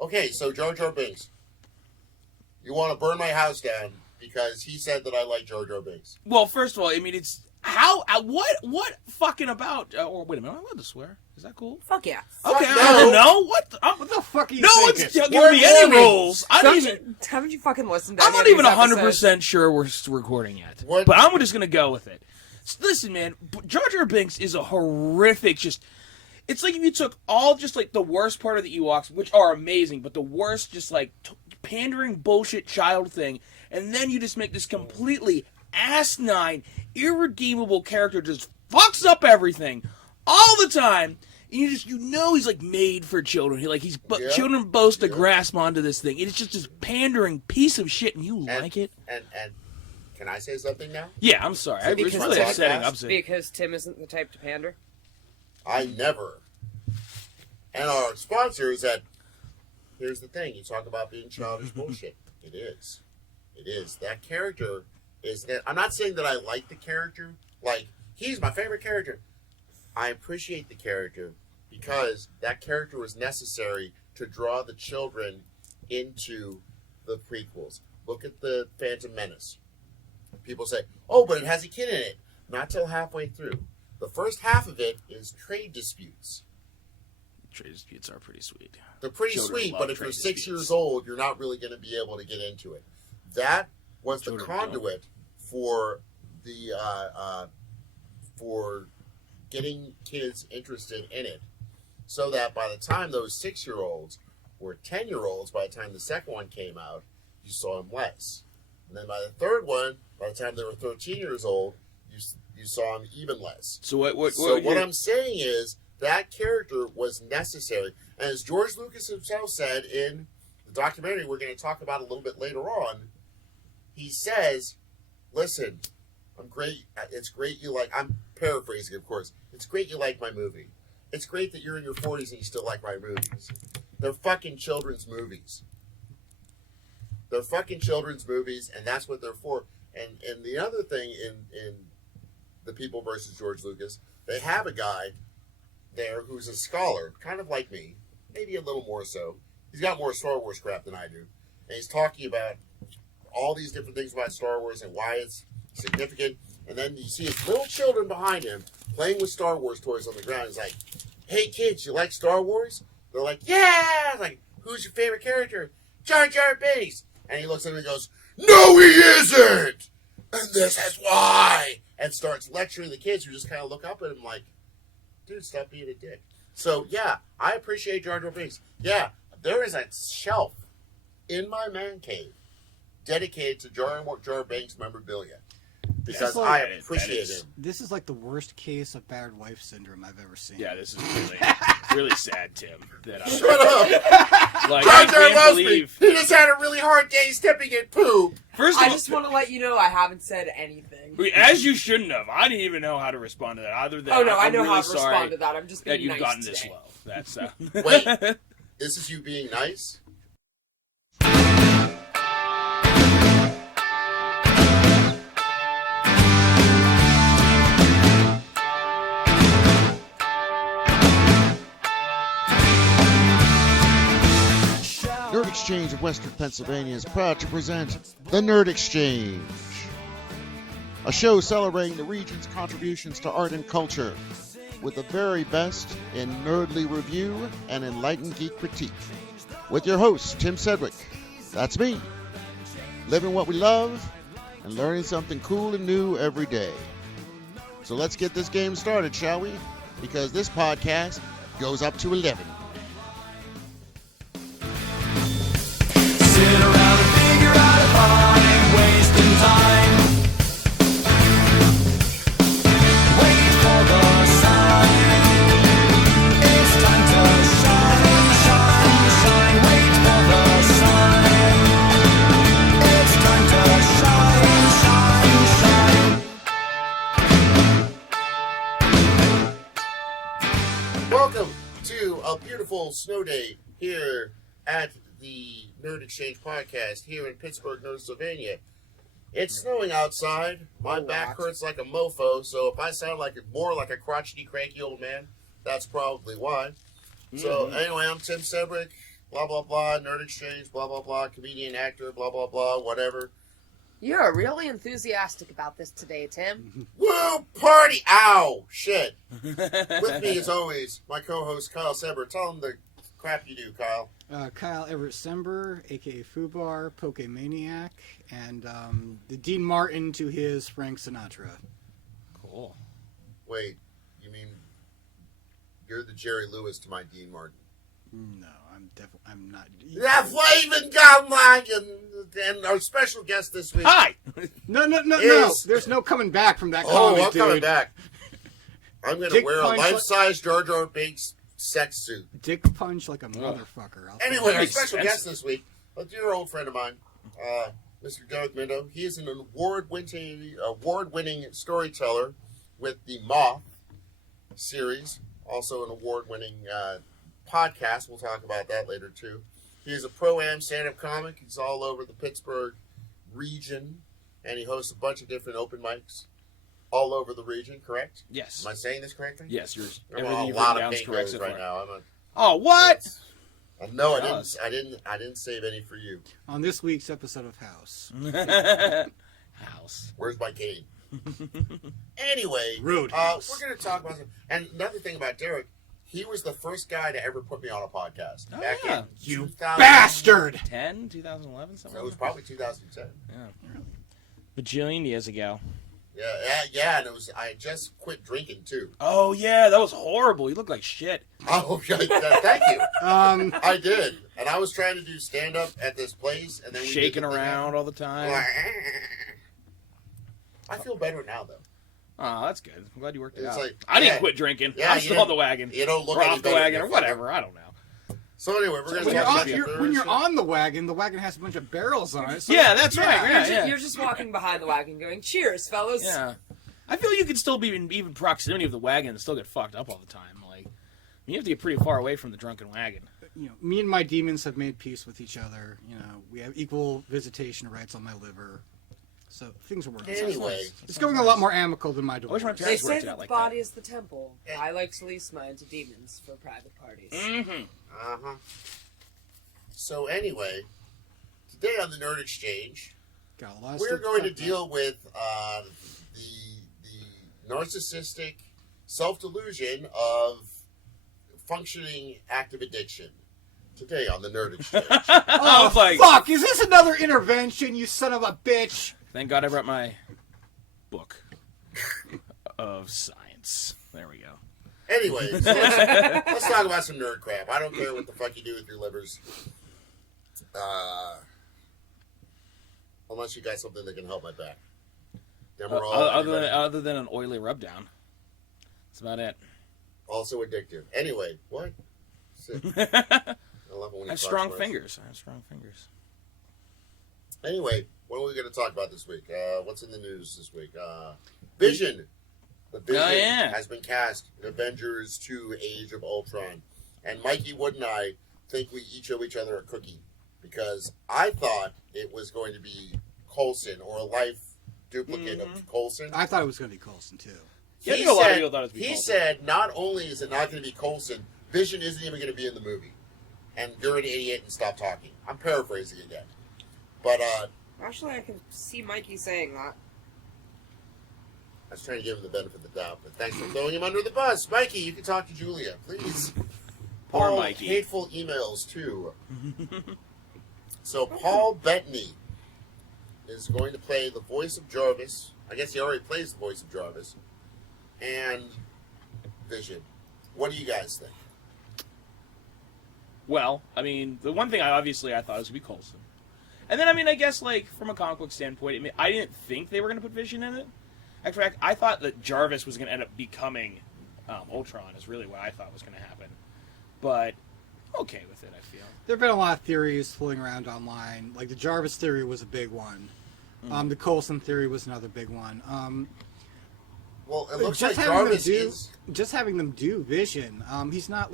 Okay, so Jar Jar Binks. You want to burn my house down because he said that I like Jar Jar Binks. Well, first of all, I mean, it's how what fucking about? Or wait a minute, am I allowed to swear? Is that cool? Fuck yeah. Okay, Fuck no. I don't know what the fuck are you no thinking? one's giving me any rules. I don't even. Haven't you fucking listened to I'm not any of even these 100% sure we're recording yet. What? But I'm just gonna go with it. Listen, man, Jar Jar Binks is a horrific. It's like if you took all just like the worst part of the Ewoks, which are amazing, but the worst just like pandering bullshit child thing, and then you just make this completely asinine, irredeemable character just fucks up everything all the time. And you know he's like made for children. Children boast to grasp onto this thing. It's just this pandering piece of shit, and you like it. And can I say something now? Yeah, I'm sorry. I was really upsetting. Because Tim isn't the type to pander. I never. And our sponsor is that. Here's the thing: you talk about being childish bullshit. It is. That character is. I'm not saying that I like the character. Like he's my favorite character. I appreciate the character because that character was necessary to draw the children into the prequels. Look at the Phantom Menace. People say, "Oh, but it has a kid in it." Not till halfway through. The first half of it is trade disputes. Trade disputes are pretty sweet. They're pretty sweet, but if you're 6 years old, you're not really going to be able to get into it. That was the conduit for the for getting kids interested in it, so that by the time those 6-year-olds were 10-year-olds, by the time the second one came out, you saw them less. And then by the third one, by the time they were 13 years old, you saw them even less. So what I'm saying is that character was necessary. And as George Lucas himself said in the documentary we're going to talk about a little bit later on, he says, listen, I'm great. It's great you like, I'm paraphrasing, of course. It's great you like my movie. It's great that you're in your 40s and you still like my movies. They're fucking children's movies. They're fucking children's movies, and that's what they're for. And the other thing in The People versus George Lucas, they have a guy there who's a scholar, kind of like me, maybe a little more so. He's got more Star Wars crap than I do. And he's talking about all these different things about Star Wars and why it's significant. And then you see his little children behind him playing with Star Wars toys on the ground. He's like, hey kids, you like Star Wars? They're like, yeah! Like, who's your favorite character? Jar Jar Binks! And he looks at him and goes, no he isn't! And this is why! And starts lecturing the kids who just kind of look up at him like, dude, stop being a dick. So, yeah, I appreciate Jar Jar Binks. Yeah, there is a shelf in my man cave dedicated to Jar Jar Binks memorabilia. Because I appreciate him. This is like the worst case of battered wife syndrome I've ever seen. Yeah, this is really sad, Tim. Shut up! Like, Jar Jar loves me. He just had a really hard day stepping in poop. I just want to let you know I haven't said anything. As you shouldn't have. I didn't even know how to respond to that. Other than, oh no, I know really how to respond to that. I'm just being that you've nice gotten today. this low. That's Wait, this is you being nice? Nerd Exchange of Western Pennsylvania is proud to present The Nerd Exchange, a show celebrating the region's contributions to art and culture with the very best in nerdly review and enlightened geek critique. With your host, Tim Sedgwick. That's me. Living what we love and learning something cool and new every day. So let's get this game started, shall we? Because this podcast goes up to 11. Sit around and figure out if I'm wasting time. Wait for the sign. It's time to shine, shine, shine. Wait for the sign. It's time to shine, shine, shine. Welcome to a beautiful snow day here at the Nerd Exchange podcast here in Pittsburgh, Pennsylvania. It's snowing outside. My back hurts like a mofo, so if I sound more like a crotchety, cranky old man, that's probably why. So anyway, I'm Tim Sedgwick. blah, blah, blah, Nerd Exchange, blah, blah, blah, comedian, actor, blah, blah, blah, whatever. You're really enthusiastic about this today, Tim. Woo! Party! Ow! Shit. With me, as always, my co-host, Kyle Sember. Tell him the crap you do, Kyle. Kyle Everett Sember, a.k.a. Fubar, Pokemaniac, and the Dean Martin to his Frank Sinatra. Cool. Wait, you mean you're the Jerry Lewis to my Dean Martin? No, I'm not. Yeah, Flavin' Gumlag and our special guest this week. Hi! No. Is- There's no coming back from that Oh, comment, I'm dude. coming back. I'm going to Dick wear a punch life-size Jar Jar Binks sex suit. Dick punch like a motherfucker. Anyway, our Makes special sense. guest this week, a dear old friend of mine, Mr. Derek Minto. He is an award-winning storyteller with the Moth series, also an award-winning podcast. We'll talk about that later, too. He is a pro-am stand-up comic. He's all over the Pittsburgh region, and he hosts a bunch of different open mics all over the region, correct? Yes. Am I saying this correctly? Yes, I'm everything on a you've lot written of down is correct so painkillers right far. now. Oh, what? No, Jealous. I didn't save any for you. On this week's episode of House. House. Where's my cane? Anyway, Roadhouse. we're going to talk about some. And another thing about Derek, he was the first guy to ever put me on a podcast. Oh, back yeah. in You 2000 bastard! 2011, something It was like probably 2010. that? Yeah. Bajillion years ago. Yeah, and I had just quit drinking too. Oh, yeah, that was horrible. You look like shit. Oh, yeah, thank you. Um, I did, and I was trying to do stand up at this place, and then we did Shaking the thing. around all the time. I feel better now, though. Oh, that's good. I'm glad you worked it It's out. like, I didn't yeah. quit drinking. Yeah, I'm you still didn't- on the wagon. You don't look Or any off the better, wagon you or fucker. whatever. I don't know. So anyway, we're going to when talk you're, about when you're on the wagon has a bunch of barrels on it. So Yeah, that's right. You're, Yeah, just, yeah. you're just walking behind the wagon going, cheers, fellas. Yeah. I feel you could still be in even proximity of the wagon and still get fucked up all the time. Like, you have to get pretty far away from the drunken wagon. me and my demons have made peace with each other. We have equal visitation rights on my liver. So things are working. Anyway, It's going a lot more amicable than my Always divorce. want They Guys worked say it that out the like body that. is the temple. I like to lease mine to demons for private parties. Mm-hmm. Uh-huh. So anyway, today on the Nerd Exchange, Got a lot of we're stuff going to talk about. deal with the narcissistic self-delusion of functioning active addiction. Today on the Nerd Exchange. I was like, Fuck! Is this another intervention, you son of a bitch? thank God I brought my book of science. There we go. Anyway, so let's talk about some nerd crap. I don't care what the fuck you do with your livers. Unless you got something that can help my back. Demerol, Other than an oily rub down. That's about it. also addictive. Anyway, what? Sick. I love it when I he have talks strong about it. fingers. Anyway, what are we going to talk about this week? What's in the news this week? Vision. The Vision Oh, yeah. has been cast in Avengers 2 Age of Ultron. And Mikey Wood and I think we each owe each other a cookie. Because I thought it was going to be Coulson or a life duplicate of Coulson. I thought it was going to be Coulson, too. Yeah, I think a lot of people thought it was he Coulson. said not only is it not going to be Coulson, Vision isn't even going to be in the movie. And you're an idiot and stop talking. I'm paraphrasing again. But Actually, I can see Mikey saying that. I was trying to give him the benefit of the doubt, but thanks for throwing him under the bus. Mikey, you can talk to Julia, please. Poor Paul, Mikey. hateful emails, too. So Paul Bettany is going to play the voice of Jarvis. I guess he already plays the voice of Jarvis. And Vision. What do you guys think? Well, I mean, the one thing I thought was going to be Coulson. And then, I mean, I guess, like, from a comic book standpoint, I didn't think they were going to put Vision in it. In fact, I thought that Jarvis was going to end up becoming Ultron is really what I thought was going to happen. But I'm okay with it, I feel. There have been a lot of theories floating around online. Like, the Jarvis theory was a big one. The Coulson theory was another big one. Well, it looks just like having Jarvis them do, is... just having them do Vision. He's not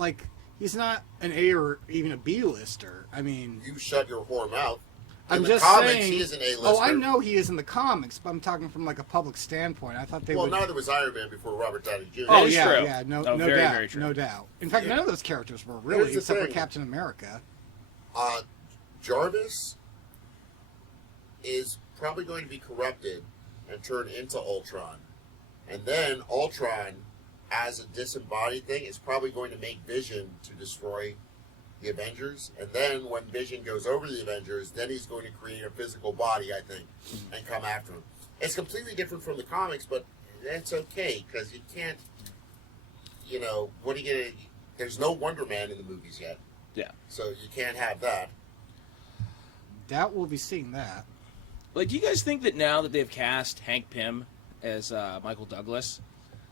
an A or even a B lister. I mean, You shut your whore mouth. I'm In the just comics, saying. he is an A-lister. Oh, I know he is in the comics, but I'm talking from like a public standpoint. I thought they Well, would. neither was Iron Man before Robert Downey Jr. Oh is yeah, true. yeah, no Oh, no very, doubt, very true. no doubt. In fact, Yeah. none of those characters were Here's really, the except for thing. Captain America. Jarvis is probably going to be corrupted and turned into Ultron. And then Ultron, as a disembodied thing, is probably going to make Vision to destroy the Avengers. And then when Vision goes over the Avengers, then he's going to create a physical body, I think, and come after him. It's completely different from the comics, but that's okay, because you can't, what are you going to... There's no Wonder Man in the movies yet. Yeah. So you can't have that. That we'll be seeing that. Like, do you guys think that now that they've cast Hank Pym as Michael Douglas,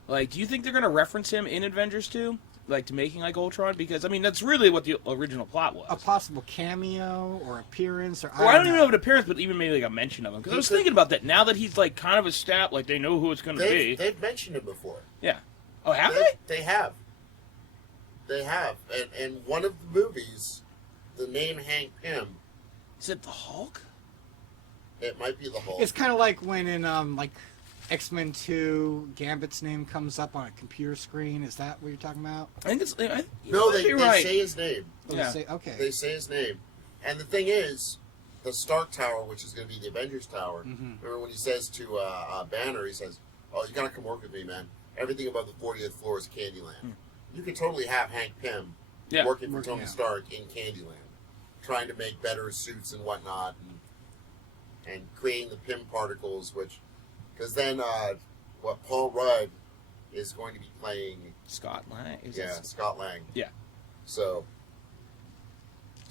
like, do you think they're going to reference him in Avengers 2? Like, to making, like, Ultron? Because, I mean, that's really what the original plot was. A possible cameo or appearance, or I don't even know if an appearance, but even maybe, like, a mention of him. Because I was thinking about that. Now that he's, like, kind of a stat, like, they know who it's going to be. They've mentioned him before. Yeah. Oh, have they? They have. They have. And one of the movies, the name Hank Pym, Is it the Hulk? it might be the Hulk. It's kind of like when in X-Men 2, Gambit's name comes up on a computer screen. Is that what you're talking about? I think it's... No, they right. say his name. Oh, Yeah. Okay. They say his name. And the thing is, the Stark Tower, which is going to be the Avengers Tower, remember when he says to Banner, he says, "Oh, you got to come work with me, man. Everything above the 40th floor is Candyland." You could totally have Hank Pym working for Tony Stark in Candyland, trying to make better suits and whatnot, and creating the Pym particles, which... Because then, Paul Rudd is going to be playing... Scott Lang? Scott Lang. Yeah. So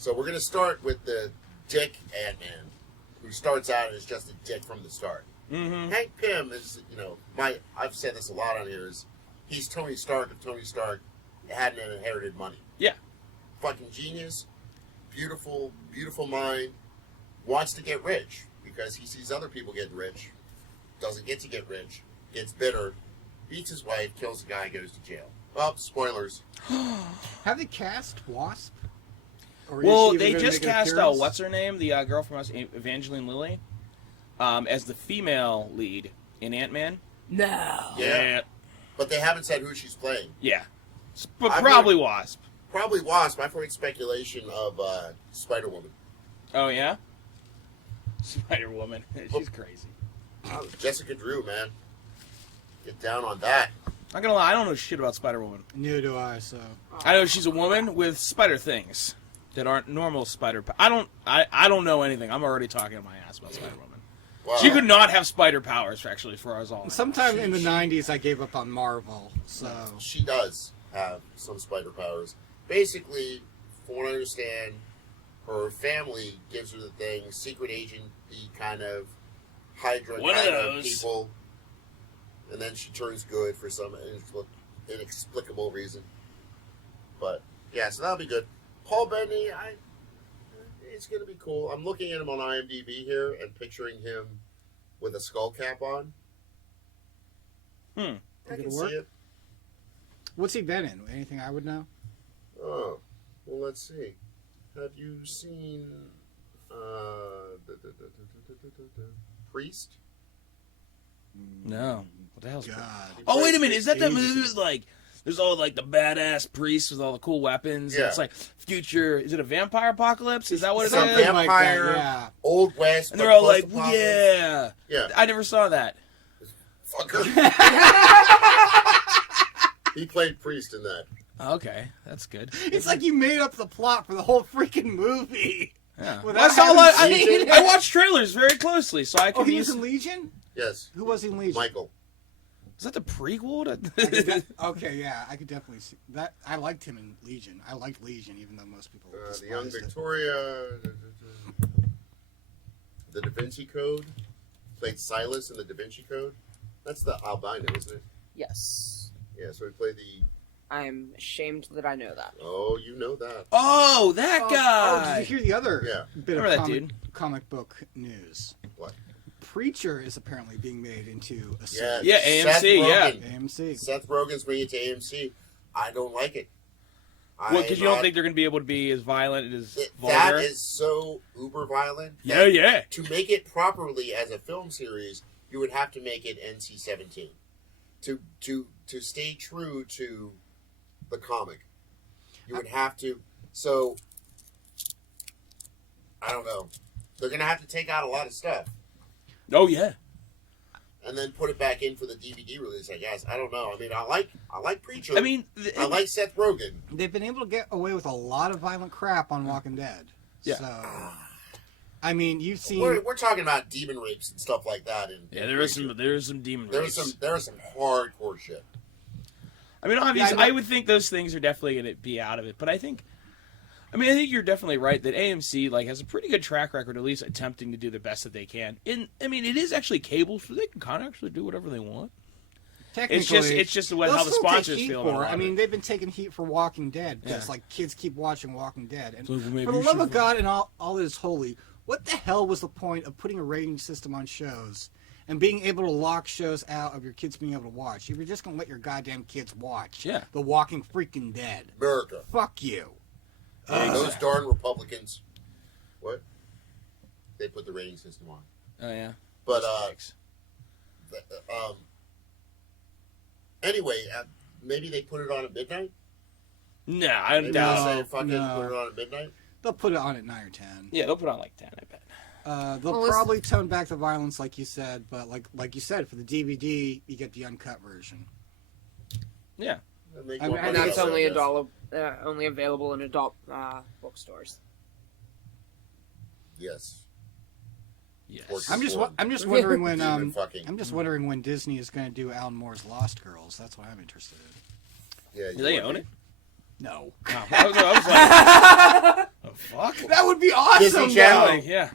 we're going to start with the Dick Ant-Man, who starts out as just a dick from the start. Mm-hmm. Hank Pym is, I've said this a lot on here, is he's Tony Stark if Tony Stark hadn't inherited money. Yeah. Fucking genius, beautiful, beautiful mind, wants to get rich because he sees other people getting rich, doesn't get to get rich, gets bitter, beats his wife, kills the guy, goes to jail. Well, spoilers. Have they cast Wasp? Or is Well, she even they gonna just make an cast appearance? what's her name, the girl from us, Evangeline Lilly, as the female lead in Ant-Man. No. Yeah. But they haven't said who she's playing. Yeah, but I've probably heard- Wasp. Probably Wasp. I've heard speculation of Spider-Woman. Oh yeah, Spider-Woman. She's crazy. Oh, Jessica Drew, man. Get down on that. Not gonna lie, I don't know shit about Spider-Woman. Neither do I. So I know she's a woman with spider things that aren't normal spider. I don't know anything. I'm already talking my ass about Spider-Woman. Wow. She could not have spider powers, actually, for us all. sometime in the '90s, I gave up on Marvel. So She does have some spider powers. Basically, from what I understand, her family gives her the thing, secret agent, kind of Hydra One of kind of those. people, and then she turns good for some inexplicable reason. But yeah, so that'll be good. Paul Bettany, it's gonna be cool. I'm looking at him on IMDb here and picturing him with a skull cap on. I Think can it'll see work? it. what's he been in? Anything I would know? Oh, well, let's see. Have you seen Priest? No. What the hell's God. Oh, wait a minute. Is that the Ages movie ago. with, like, there's all, like, the badass priests with all the cool weapons? Yeah. It's, like, future... Is it a vampire apocalypse? Is that what it Some is? Something like that, vampire, yeah. Old West, And they're but all like, post-apocalypse. yeah. Yeah. I never saw that. Fucker. He played Priest in that. Okay, that's good. It's like you made up the plot for the whole freaking movie. Yeah. Without Well, I saw a lot. having seen it. I watched trailers very closely, so I Oh, could he was use... in Legion? Yes. Who was he in Legion? Michael. Is that the prequel? Okay, yeah, I could definitely see that. I liked him in Legion. I liked Legion, even though most people The Young despised it. Victoria. The Da Vinci Code. Played Silas in the Da Vinci Code. That's the albino, isn't it? Yes. Yeah, so he played the... I'm ashamed that I know that. Oh, you know that. Oh, that Oh, guy! did you hear the other Yeah. bit Remember of that comic book news? What? Preacher is apparently being made into a Yeah, series. Yeah, Seth AMC, yeah. Rogen. AMC. Seth Rogen's bringing it to AMC. I don't like it. Well, because you don't think they're going to be able to be as violent as vulgar? that is so uber violent. Yeah, yeah. To make it properly as a film series, you would have to make it NC-17. To stay true to the comic, you would have to. So I don't know. They're gonna have to take out a lot of stuff Oh yeah. and then put it back in for the DVD release. I guess. I don't know. I mean, I like Preacher. I mean, I like Seth Rogen. They've been able to get away with a lot of violent crap on Walking Dead. Yeah. So, I mean, you've seen. We're talking about demon rapes and stuff like that. yeah, there is some demon rapes. There is some hardcore shit. I mean, obviously, Yeah, I would think those things are definitely going to be out of it, but I think you're definitely right that AMC has a pretty good track record, at least attempting to do the best that they can. And I mean, it is actually cable, so they can kind of actually do whatever they want. Technically, It's just they'll how the still take sponsors heat feel for about it. it. I mean, they've been taking heat for Walking Dead because Yeah. kids keep watching Walking Dead. And So maybe for the you love should- of God and all that is holy, what the hell was the point of putting a rating system on shows and being able to lock shows out of your kids being able to watch? You were just going to let your goddamn kids watch Yeah. The Walking freaking Dead. America. Fuck you. Those darn Republicans. What? They put the rating system on. Oh yeah. But Thanks. anyway, maybe they put it on at midnight. No, I Maybe doubt. they say fucking no. put it on at midnight. They'll put it on at 9 or 10. Yeah, they'll put on 10, I bet. They'll Well, listen- probably tone back the violence, like you said, but like you said, for the DVD, you get the uncut version. Yeah. And make I more mean, And money that's off only it, I guess. only available in adult bookstores. Yes. Yes. I'm just wondering when Demon fucking. I'm just wondering when Disney is going to do Alan Moore's Lost Girls. That's what I'm interested in. Yeah. Do they own it? No, Oh, I was like, oh, fuck. that would be awesome. Disney Channel. though. Yeah.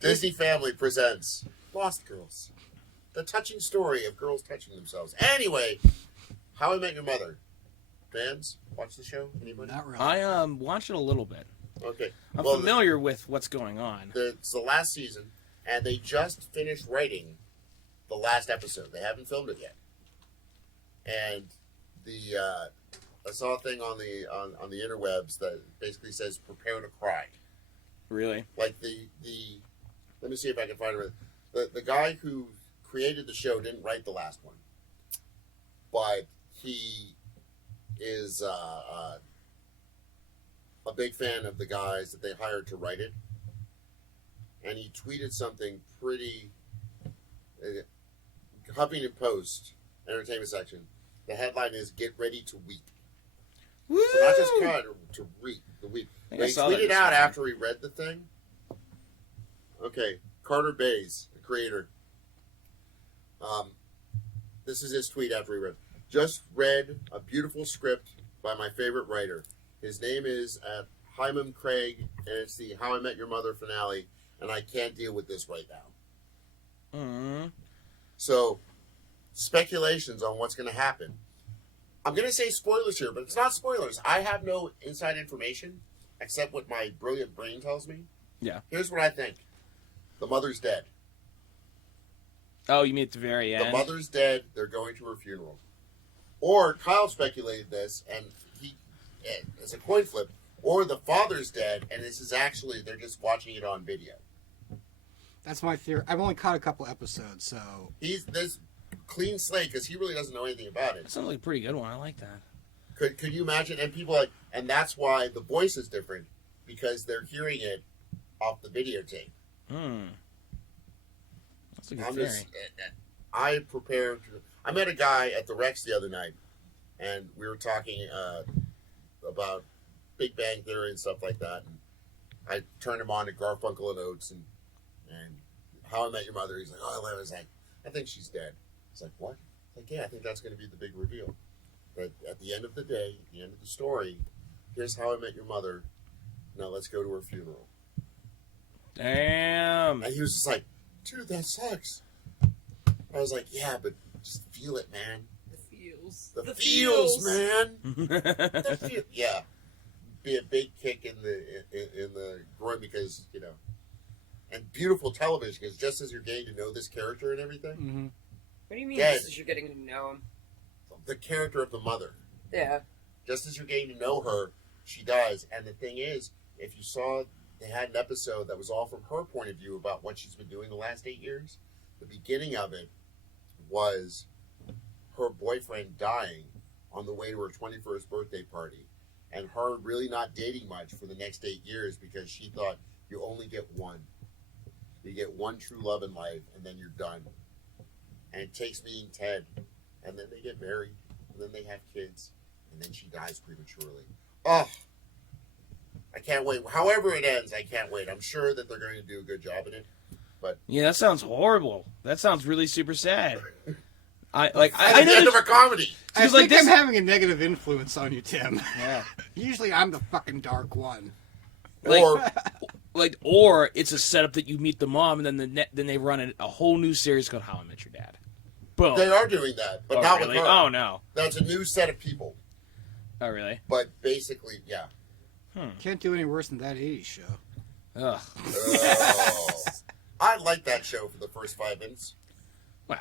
Disney Family presents Lost Girls, the touching story of girls touching themselves. Anyway, How I Met Your Mother. Fans, watch the show. Anybody? Not really. I watched it a little bit. Okay. I'm Well, familiar with what's going on. It's the last season, and they just finished writing the last episode. They haven't filmed it yet. And I saw a thing on the interwebs that basically says "prepare to cry." Really? Like the let me see if I can find it. The guy who created the show didn't write the last one, but he is a big fan of the guys that they hired to write it, and he tweeted something pretty. Huffington Post entertainment section. The headline is "Get ready to weep." Woo! So not just cry, to weep. The weep. I think I He saw that tweeted this out morning. after he read the thing. Okay, Carter Bays, the creator. This is his tweet after he read. Just read a beautiful script by my favorite writer. His name is Hyman Craig, and it's the How I Met Your Mother finale, and I can't deal with this right now. Mm-hmm. So, speculations on what's going to happen. I'm going to say spoilers here, but it's not spoilers. I have no inside information except what my brilliant brain tells me. Yeah. Here's what I think. The mother's dead. Oh, you mean at the very end? The mother's dead. They're going to her funeral. Or Kyle speculated this, and it's a coin flip. Or the father's dead, and this is actually, they're just watching it on video. That's my theory. I've only caught a couple episodes, so He's this clean slate because he really doesn't know anything about That it. sounds like a pretty good one. I like that. Could you imagine? And people and that's why the voice is different because they're hearing it off the videotape. Hmm. That's a good I'm theory. just, I prepared. I met a guy at the Rex the other night, and we were talking about Big Bang Theory and stuff like that. And I turned him on to Garfunkel and Oates and How I Met Your Mother. He's like, "Oh, I was like, I think she's dead." It's like, "What?" It's like, "Yeah, I think that's going to be the big reveal." But at the end of the day, at the end of the story, here's How I Met Your Mother. Now let's go to her funeral. Damn. And he was just like, "Dude, that sucks." I was like, "Yeah, but just feel it, man. The feels. The feels, man. The feel." Yeah, be a big kick in the groin because and beautiful television because just as you're getting to know this character and everything, What do you mean? Dead. Just as you're getting to know him. the character of the mother, Yeah. just as you're getting to know her, she dies. And the thing is, if you saw, they had an episode that was all from her point of view about what she's been doing the last 8 years. The beginning of it was her boyfriend dying on the way to her 21st birthday party and her really not dating much for the next 8 years because she thought You only get one. You get one true love in life, and then you're done. And it takes meeting Ted, and then they get married, and then they have kids, and then she dies prematurely. Oh, I can't wait. However it ends, I can't wait. I'm sure that they're going to do a good job in it. But Yeah, that sounds horrible. That sounds really super sad. I that's the know end of a comedy. I Because, think like, I'm this- having a negative influence on you, Tim. Yeah. Usually I'm the fucking dark one. Like, Or or it's a setup that you meet the mom, and then then they run a whole new series called How I Met Your Dad. Boom. they are doing that, but Oh, not really? with her. Oh no. That's a new set of people. Oh really? But basically, yeah. Can't do any worse than that 80s show. Ugh. Oh. I liked that show for the first 5 minutes. Well.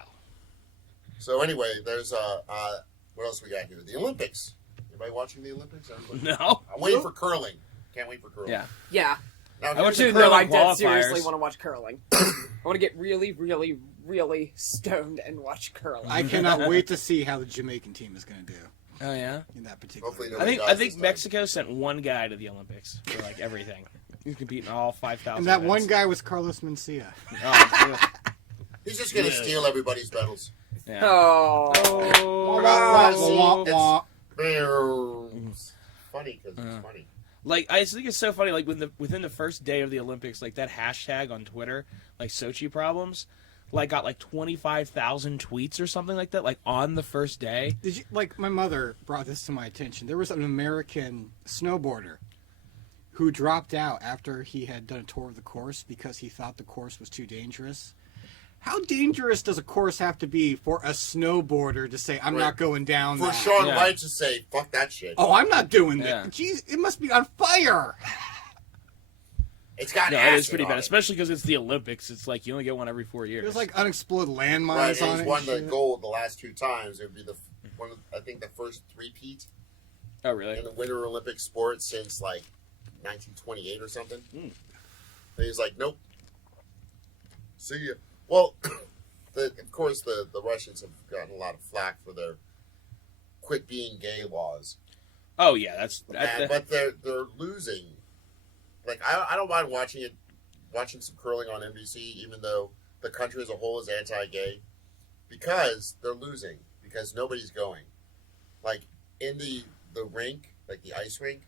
So anyway, there's what else we got here? The Olympics. Anybody watching the Olympics? Everybody? No. I'm waiting for curling. Can't wait for curling. Yeah. Yeah. Now, I went here's to the No, curling I dead seriously qualifiers. want to watch curling. I want to get really, really, really stoned and watch curling. I cannot wait to see how the Jamaican team is going to do Oh yeah. in that particular. Hopefully game. nobody I dies think this time. Mexico sent one guy to the Olympics for like everything. He's competing in all 5,000. And that one events. guy was Carlos Mencia. Oh, He's just going to Yeah. steal everybody's medals. yeah. Oh. Wah, wah. It's funny because it's funny. Like I just think it's so funny. Like within the first day of the Olympics, like that hashtag on Twitter, like Sochi problems, like got like 25,000 tweets or something like that. Like on the first day. Did you, like, my mother brought this to my attention. There was an American snowboarder who dropped out after he had done a tour of the course because he thought the course was too dangerous. How dangerous does a course have to be for a snowboarder to say, I'm Right. not going down For that? Sean Yeah. White to say, fuck that shit. Oh, I'm not doing Yeah. that. Jeez, it must be on fire. It's got No, acid it is pretty on bad, it. especially because it's the Olympics. It's like you only get one every 4 years. There's like unexploded landmines Right, on he's it. won and the shit. gold the last 2 times. It would be I think the first three-peat Oh really? in the Winter Olympic sport since like 1928 or something. Mm. And he's like, nope. See ya. Well, of course, the Russians have gotten a lot of flack for their quit being gay laws. Oh yeah, that's But they're losing. Like I don't mind watching some curling on NBC, even though the country as a whole is anti-gay, because they're losing because nobody's going. Like in the rink, like the ice rink,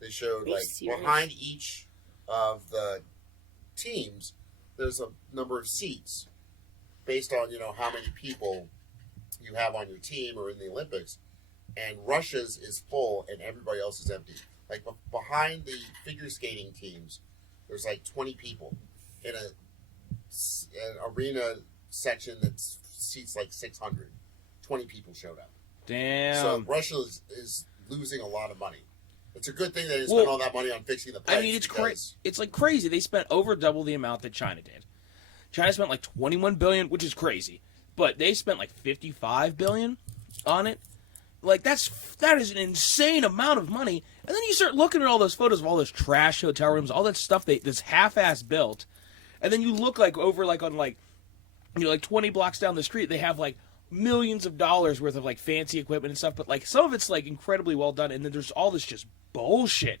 they showed Are you like serious? behind each of the teams, there's a number of seats based on how many people you have on your team or in the Olympics. And Russia's is full and everybody else is empty. Like behind the figure skating teams, there's like 20 people in an arena section that seats like 600. 20 people showed up. damn. So Russia is losing a lot of money. It's a good thing they didn't Well, spend all that money on fixing the pipes. I mean, it's because- It's like crazy. They spent over double the amount that China did. China spent like 21 billion, which is crazy, but they spent like 55 billion on it. Like that is an insane amount of money. And then you start looking at all those photos of all those trash hotel rooms, all that stuff that's half-ass built, and then you look like over like on like 20 blocks down the street, they have like millions of dollars worth of like fancy equipment and stuff, but like some of it's like incredibly well done, and then there's all this just bullshit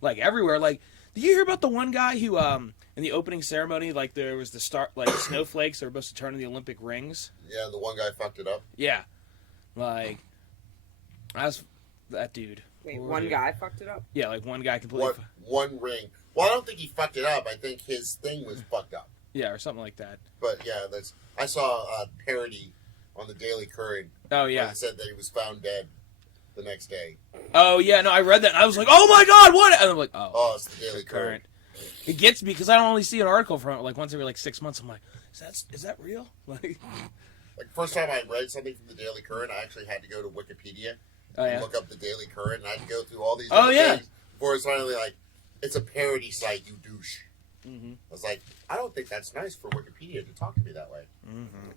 like everywhere. Like, did you hear about the one guy who in the opening ceremony, like there was the snowflakes that were supposed to turn into the Olympic rings? Yeah, the one guy fucked it up. Yeah, like that dude. Wait, Poor one dude. guy fucked it up? Yeah, like one guy completely. One ring. Well, I don't think he fucked it up. I think his thing was fucked up. Yeah, or something like that. But yeah, I saw a parody on the Daily Current. Oh where yeah. it said that he was found dead the next day. Oh yeah. No, I read that. And I was like, oh my god, what? And I'm like, Oh, it's the Daily Current. It gets me because I don't only see an article from it like once every like 6 months. I'm like, is that real? Like, Like first time I read something from the Daily Current, I actually had to go to Wikipedia oh and yeah. look up the Daily Current, and I had to go through all these. Oh, other yeah. things before it's finally like, it's a parody site, you douche. Mm-hmm. I was like, I don't think that's nice for Wikipedia to talk to me that way. Mm-hmm.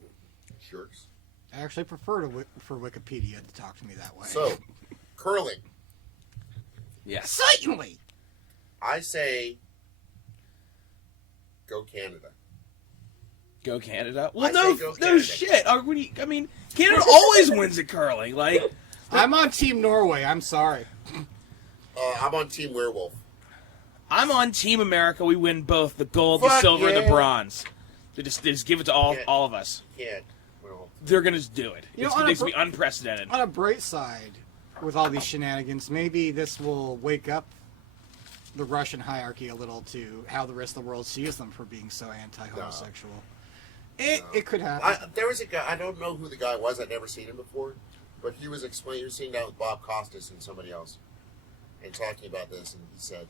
Jerks. I actually prefer for Wikipedia to talk to me that way. So, curling. Yes. certainly. I say, go Canada. Go Canada. Well, I no, say go no Canada. shit. I mean, Canada always wins at curling. Like, I'm on Team Norway. I'm sorry. I'm on Team Werewolf. I'm on Team America. We win both the gold, the Fuck silver, and yeah. the bronze. They just give it to all of us. Can't. Well, They're gonna just do it. You know, It's gonna be unprecedented. On a bright side, with all these shenanigans, maybe this will wake up the Russian hierarchy a little to how the rest of the world sees them for being so anti-homosexual. It could happen. there was a guy. I don't know who the guy was. I'd never seen him before, but he was explaining. He was sitting down with Bob Costas and somebody else, and talking about this. And he said,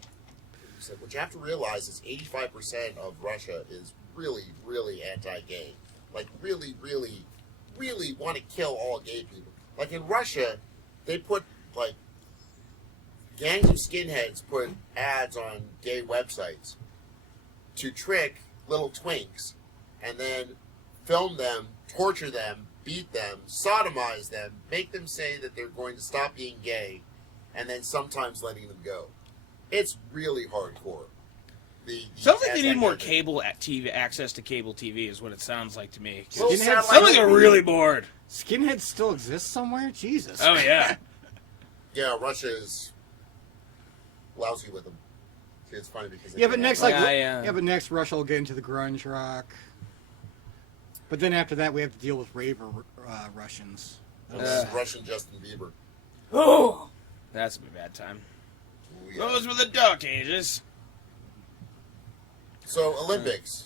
"What you have to realize is 85% of Russia is really, really anti-gay. Like, really, really, really want to kill all gay people. Like in Russia, they put like gangs of skinheads put ads on gay websites to trick little twinks, and then film them, torture them, beat them, sodomize them, make them say that they're going to stop being gay, and then sometimes letting them go. It's really hardcore. Sounds like they need more anti-gay. cable TV access to cable TV is what it sounds like to me. Well, Skinheads- Sounds like they're really bored. Skinheads still exist somewhere? Jesus. Oh yeah. Yeah, Russia is lousy with them. See, it's funny because Yeah, but next, like, Yeah. but next Russia will get into the grunge rock. But then after that, we have to deal with raver Russians. Russian Justin Bieber. Oh, That's a bad time. Ooh, yeah. Those were the dark ages. So Olympics,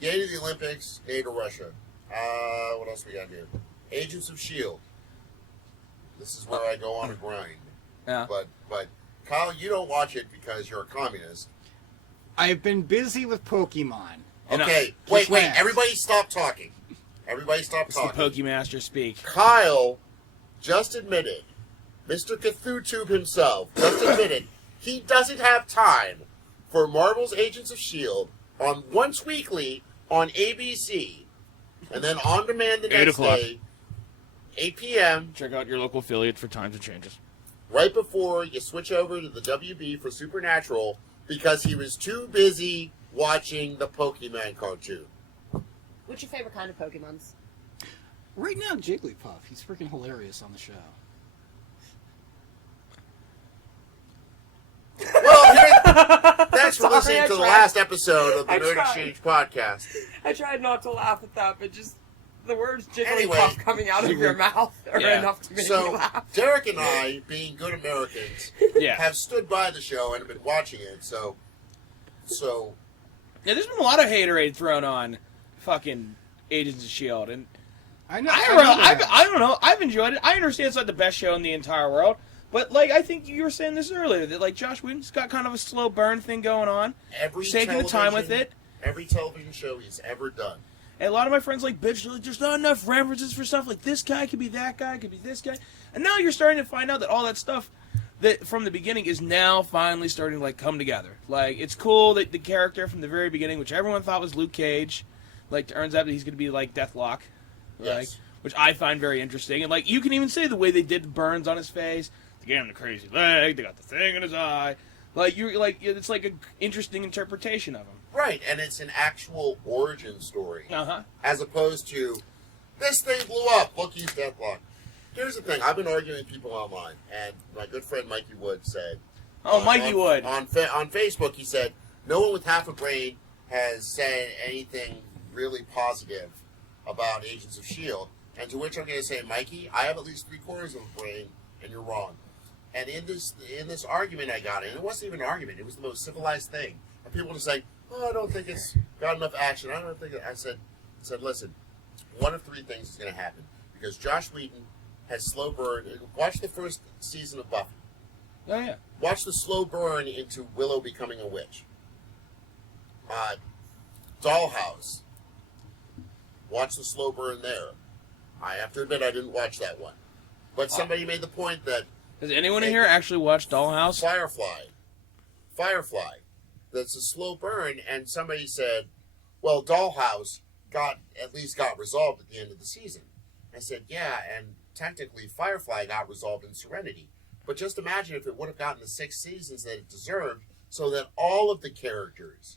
yay to the Olympics, yay to Russia. What else we got here? Agents of S.H.I.E.L.D. This is where I go on a grind. Yeah. But Kyle, you don't watch it because you're a communist. I've been busy with Pokemon. And Okay, Just wait, laugh. everybody stop talking. Everybody stop It's the talking. Pokemaster speak. Kyle just admitted, Mr. Cthulhu himself just admitted he doesn't have time for Marvel's Agents of S.H.I.E.L.D. on once weekly on ABC, and then on demand the 8 next o'clock. day, 8 p.m., Check out your local affiliate for times and changes. right before you switch over to the WB for Supernatural, because he was too busy watching the Pokemon cartoon. what's your favorite kind of Pokemons? Right now, Jigglypuff. He's freaking hilarious on the show. Well, thanks for Sorry, listening I to the tried. last episode of the I Nerd tried. Exchange podcast. I tried not to laugh at that, but just the words Jigglypuff Anyway. coming out of your mouth are Yeah. enough to make me So, laugh. Derek and I, being good Americans, Yeah. have stood by the show and have been watching it. So Yeah, there's been a lot of haterade thrown on fucking Agents of S.H.I.E.L.D. And I know. I don't know. I've enjoyed it. I understand it's not the best show in the entire world. But, like, I think you were saying this earlier, that, like, Josh Whedon's got kind of a slow burn thing going on. every Taking the time with television- it. Every television show he's ever done. And a lot of my friends, like, bitch, like, there's not enough references for stuff. Like, this guy could be that guy, could be this guy. And now you're starting to find out that all that stuff that from the beginning is now finally starting to, like, come together. Like, it's cool that the character from the very beginning, which everyone thought was Luke Cage, like, turns out that he's going to be, like, Deathlock. Like, Yes. which I find very interesting. And, like, you can even say the way they did the burns on his face. They gave him the crazy leg. They got the thing in his eye. Like, you're like, it's like an interesting interpretation of him. Right, and it's an actual origin story. Uh-huh. As opposed to, this thing blew up, look, he's Deathlock. Here's the thing, I've been arguing with people online, and my good friend Mikey Wood said... Oh, Mikey Wood. On Facebook, he said, no one with half a brain has said anything really positive about Agents of S.H.I.E.L.D. And to which I'm going to say, Mikey, I have at least 3/4 of a brain, and you're wrong. And in this argument I got in, it wasn't even an argument, it was the most civilized thing. And people were saying, oh, I don't think it's got enough action. I don't think I said, listen, one of three things is going to happen. Because Josh Whedon has slow burn. Watch the first season of Buffy. Oh, yeah. Watch the slow burn into Willow becoming a witch. Dollhouse. Watch the slow burn there. I have to admit I didn't watch that one. But somebody made the point that Has anyone in here actually watched Dollhouse? Firefly. That's a slow burn, and somebody said, well, Dollhouse got resolved at the end of the season. I said, yeah, and technically Firefly got resolved in Serenity. But just imagine if it would have gotten the 6 seasons that it deserved, so that all of the characters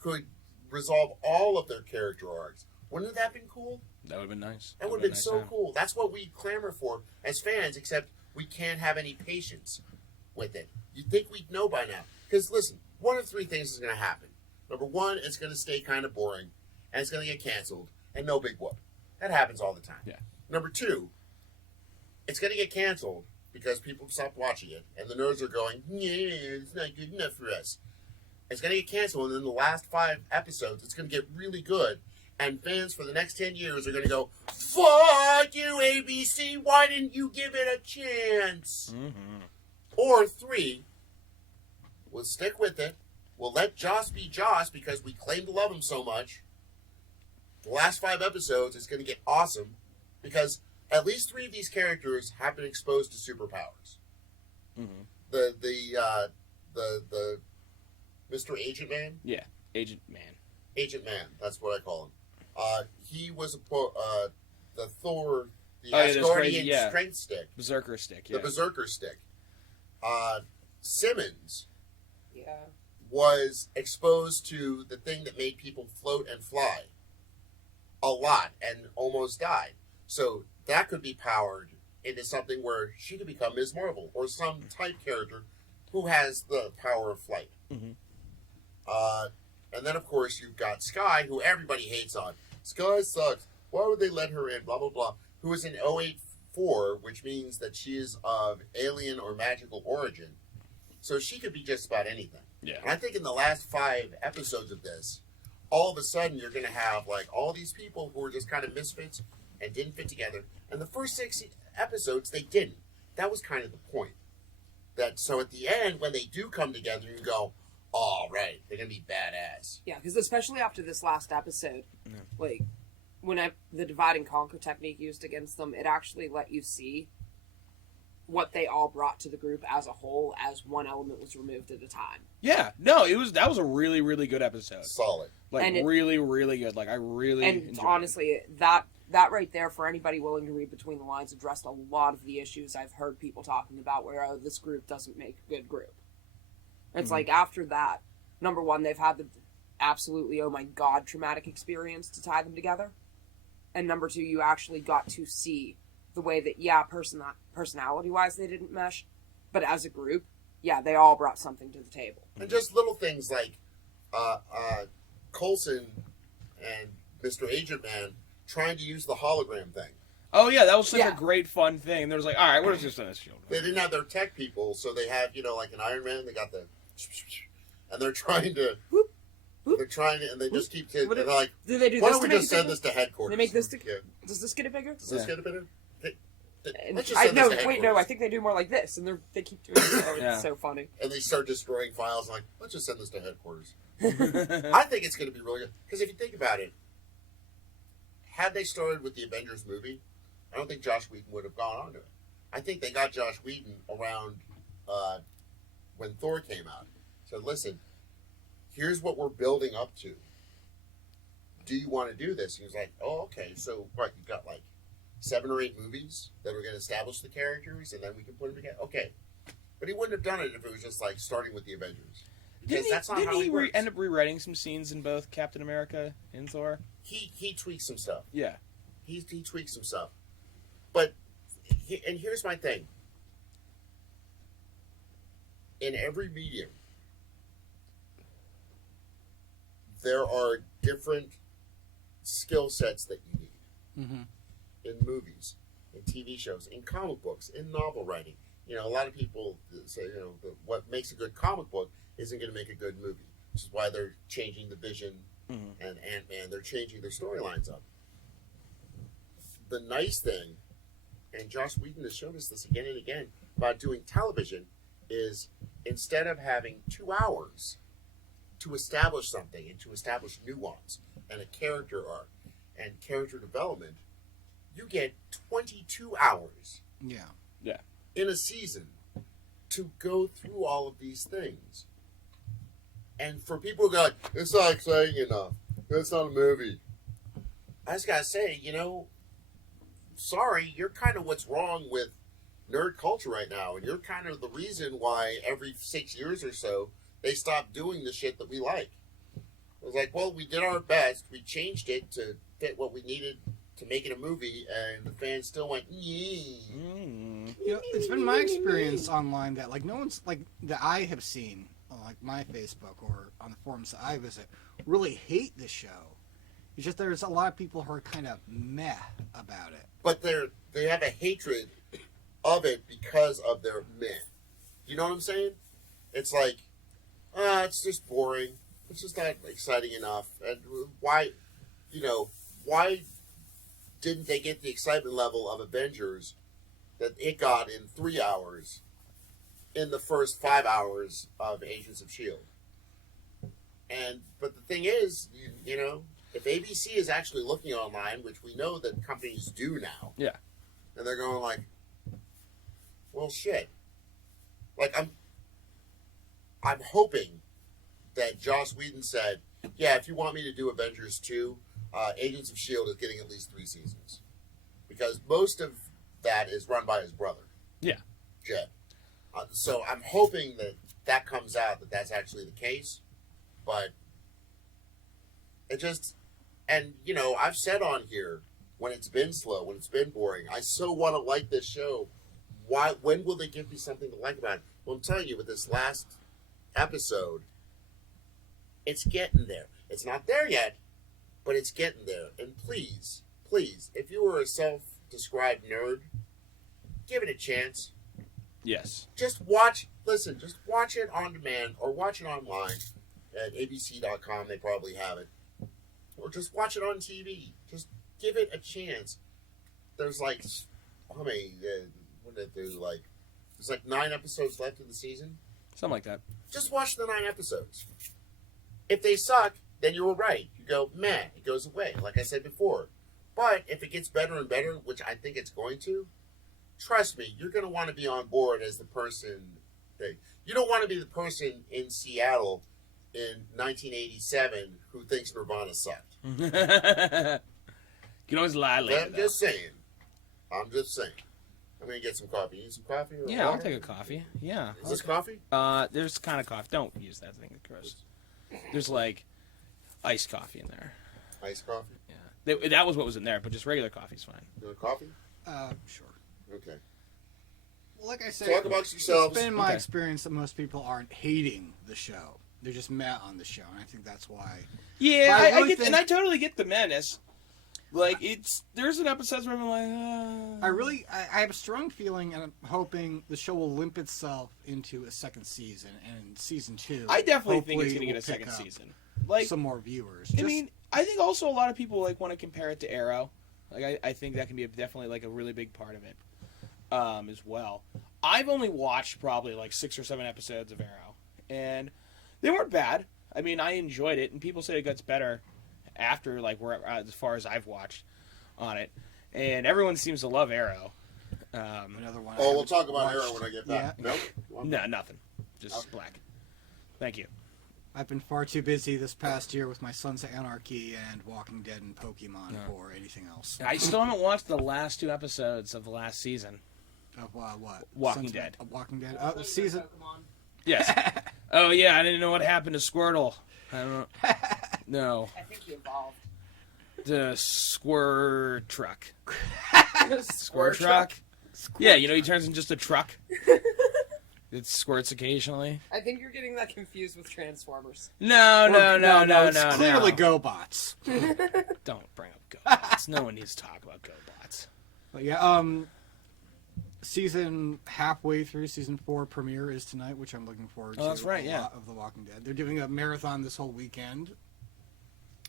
could resolve all of their character arcs. Wouldn't that have been cool? That would have been nice. That would have been so cool. That's what we clamor for as fans, except we can't have any patience with it. You'd think we'd know by now. Because, listen, one of three things is going to happen. Number one, it's going to stay kind of boring, and it's going to get canceled, and no big whoop. That happens all the time. Yeah. Number two, it's going to get canceled because people stop watching it, and the nerds are going, yeah, it's not good enough for us. It's going to get canceled, and in the last 5 episodes, it's going to get really good, and fans for the next 10 years are going to go, fuck you, ABC, why didn't you give it a chance? Mm-hmm. Or 3, we'll stick with it. We'll let Joss be Joss because we claim to love him so much. The last 5 episodes is going to get awesome because at least 3 of these characters have been exposed to superpowers. Mm-hmm. The Mr. Agent Man? Yeah, Agent Man. Agent Man, that's what I call him. He was the Thor, the Oh, yeah, those Asgardian crazy, yeah. strength stick. Berserker stick, yeah. The Berserker stick. Simmons Yeah. was exposed to the thing that made people float and fly a lot and almost died. So that could be powered into something where she could become Ms. Marvel or some type character who has the power of flight. Mm-hmm. And then, of course, you've got Skye, who everybody hates on. Skye sucks. Why would they let her in? Blah, blah, blah. Who is in 084, which means that she is of alien or magical origin. So she could be just about anything. Yeah. And I think in the last 5 episodes of this, all of a sudden you're going to have like all these people who are just kind of misfits and didn't fit together. And the first 6 episodes, they didn't. That was kind of the point. That so at the end, when they do come together, you go, all right, they're going to be badass. Yeah, because especially after this last episode, like, when the divide and conquer technique used against them, it actually let you see what they all brought to the group as a whole, as one element was removed at a time. Yeah, no, that was a really, really good episode. Solid. Like, And really, really good. Like, I really And enjoyed honestly, that right there, for anybody willing to read between the lines, addressed a lot of the issues I've heard people talking about where, oh, this group doesn't make a good group. It's like, after that, number one, they've had the absolutely, oh my god, traumatic experience to tie them together. And number two, you actually got to see the way that, yeah, personality-wise they didn't mesh, but as a group, yeah, they all brought something to the table. And just little things like Coulson and Mr. Agent Man trying to use the hologram thing. Oh, yeah, that was such Yeah. a great, fun thing. And there was like, all right, what is this on this shield? They didn't have their tech people, so they have, like an Iron Man, they got the... And they're trying to... Whoop, whoop. They're trying to... And they just keep... What They're do- like, Do they do why this don't we to make just it send bigger? this to headquarters? They make this to... Yeah. Does this get it bigger? Does this get a bit of... And Let's just I send this no, to wait, headquarters. no, I think they do more like this, and they keep doing it. Oh, Yeah. It's so funny. And they start destroying files, like, let's just send this to headquarters. I think it's going to be really good. Because if you think about it, had they started with the Avengers movie, I don't think Joss Whedon would have gone on to it. I think they got Joss Whedon around when Thor came out. Said, listen, here's what we're building up to. Do you want to do this? And he was like, oh, okay. So, what, you've got like 7 or 8 movies that are going to establish the characters, and then we can put them together? Okay. But he wouldn't have done it if it was just like starting with the Avengers. Because that's not how he works. End up rewriting some scenes in both Captain America and Thor? He tweaks some stuff. Yeah. He tweaks some stuff. But, and here's my thing. In every medium, there are different skill sets that you need. Mm-hmm. In movies, in TV shows, in comic books, in novel writing. A lot of people say, what makes a good comic book isn't going to make a good movie. Which is why they're changing the Vision and Ant-Man. They're changing their storylines up. The nice thing, and Joss Whedon has shown us this again and again, about doing television, is instead of having 2 hours to establish something and to establish nuance and a character arc and character development, you get 22 hours Yeah. in a season to go through all of these things. And for people who go, like, it's not exciting enough. It's not a movie. I just gotta say, sorry, you're kind of what's wrong with nerd culture right now. And you're kind of the reason why every 6 years or so, they stop doing the shit that we like. It was like, well, we did our best. We changed it to fit what we needed to make it a movie, and the fans still went, yeah. It's been my experience online that no one's that I have seen like my Facebook or on the forums that I visit, really hate the show. It's just there's a lot of people who are kind of meh about it. But they have a hatred of it because of their meh. You know what I'm saying? It's like, it's just boring. It's just not exciting enough. And why didn't they get the excitement level of Avengers that it got in 3 hours in the first 5 hours of Agents of S.H.I.E.L.D.? But the thing is, you know, if ABC is actually looking online, which we know that companies do now, Yeah. and they're going like, well, shit. Like, I'm hoping that Joss Whedon said, yeah, if you want me to do Avengers 2, Agents of S.H.I.E.L.D. is getting at least 3 seasons. Because most of that is run by his brother. Yeah. Jed. So I'm hoping that comes out, that that's actually the case. But it just, and, you know, I've said on here, when it's been slow, when it's been boring, I so want to like this show. When will they give me something to like about it? Well, I'm telling you, with this last episode, it's getting there. It's not there yet, but it's getting there. And please, if you were a self-described nerd, give it a chance. Yes. Just watch it on demand or watch it online at abc.com. They probably have it. Or just watch it on TV. Just give it a chance. There's like, how many, what did they do? Like, there's like 9 episodes left in the season. Something like that. Just watch the 9 episodes. If they suck, then you were right. You go, meh, it goes away, like I said before. But if it gets better and better, which I think it's going to, trust me, you're going to want to be on board as the person that... You don't want to be the person in Seattle in 1987 who thinks Nirvana sucked. You can always lie later. I'm just saying. I'm going to get some coffee. You need some coffee? Or Yeah, I'll water? take a coffee. Yeah. Is this coffee? There's kind of coffee. Don't use that thing, gross. There's like iced coffee in there. Iced coffee? Yeah. That was what was in there, but just regular coffee's fine. You want coffee? Sure. Okay. Well, like I said, Talk amongst yourselves. It's been my Okay. experience that most people aren't hating the show. They're just meh on the show, and I think that's why. Yeah, But I I really get, think- and I totally get the menace. Like there's an episode where I'm like, I have a strong feeling, and I'm hoping the show will limp itself into a second season, and season 2. I definitely think it's hopefully going to get will a second pick up season. Like, some more viewers. I mean, I think also a lot of people like want to compare it to Arrow. Like, I think that can be definitely like a really big part of it, as well. I've only watched probably like 6 or 7 episodes of Arrow, and they weren't bad. I mean, I enjoyed it, and people say it gets better after like where as far as I've watched on it, and everyone seems to love Arrow. Another one. Oh, we'll talk about Arrow when I get back. Yeah. Nope. No, nothing. Just black. Thank you. I've been far too busy this past year with my Sons of Anarchy and Walking Dead and Pokemon for anything else. I still haven't watched the last 2 episodes of the last season. Of what? Walking Sons Dead. Of Walking Dead. Oh, season. Yes. Oh yeah, I didn't know what happened to Squirtle. I don't know. No, I think he evolved. the Squir Truck. Squirt Truck. Yeah, you know he turns into just a truck. It squirts occasionally. I think you're getting that confused with Transformers. No. It's clearly GoBots. Don't bring up GoBots. No one needs to talk about GoBots. But yeah, season halfway through season 4 premiere is tonight, which I'm looking forward to. Oh, that's right, a yeah. lot of The Walking Dead. They're doing a marathon this whole weekend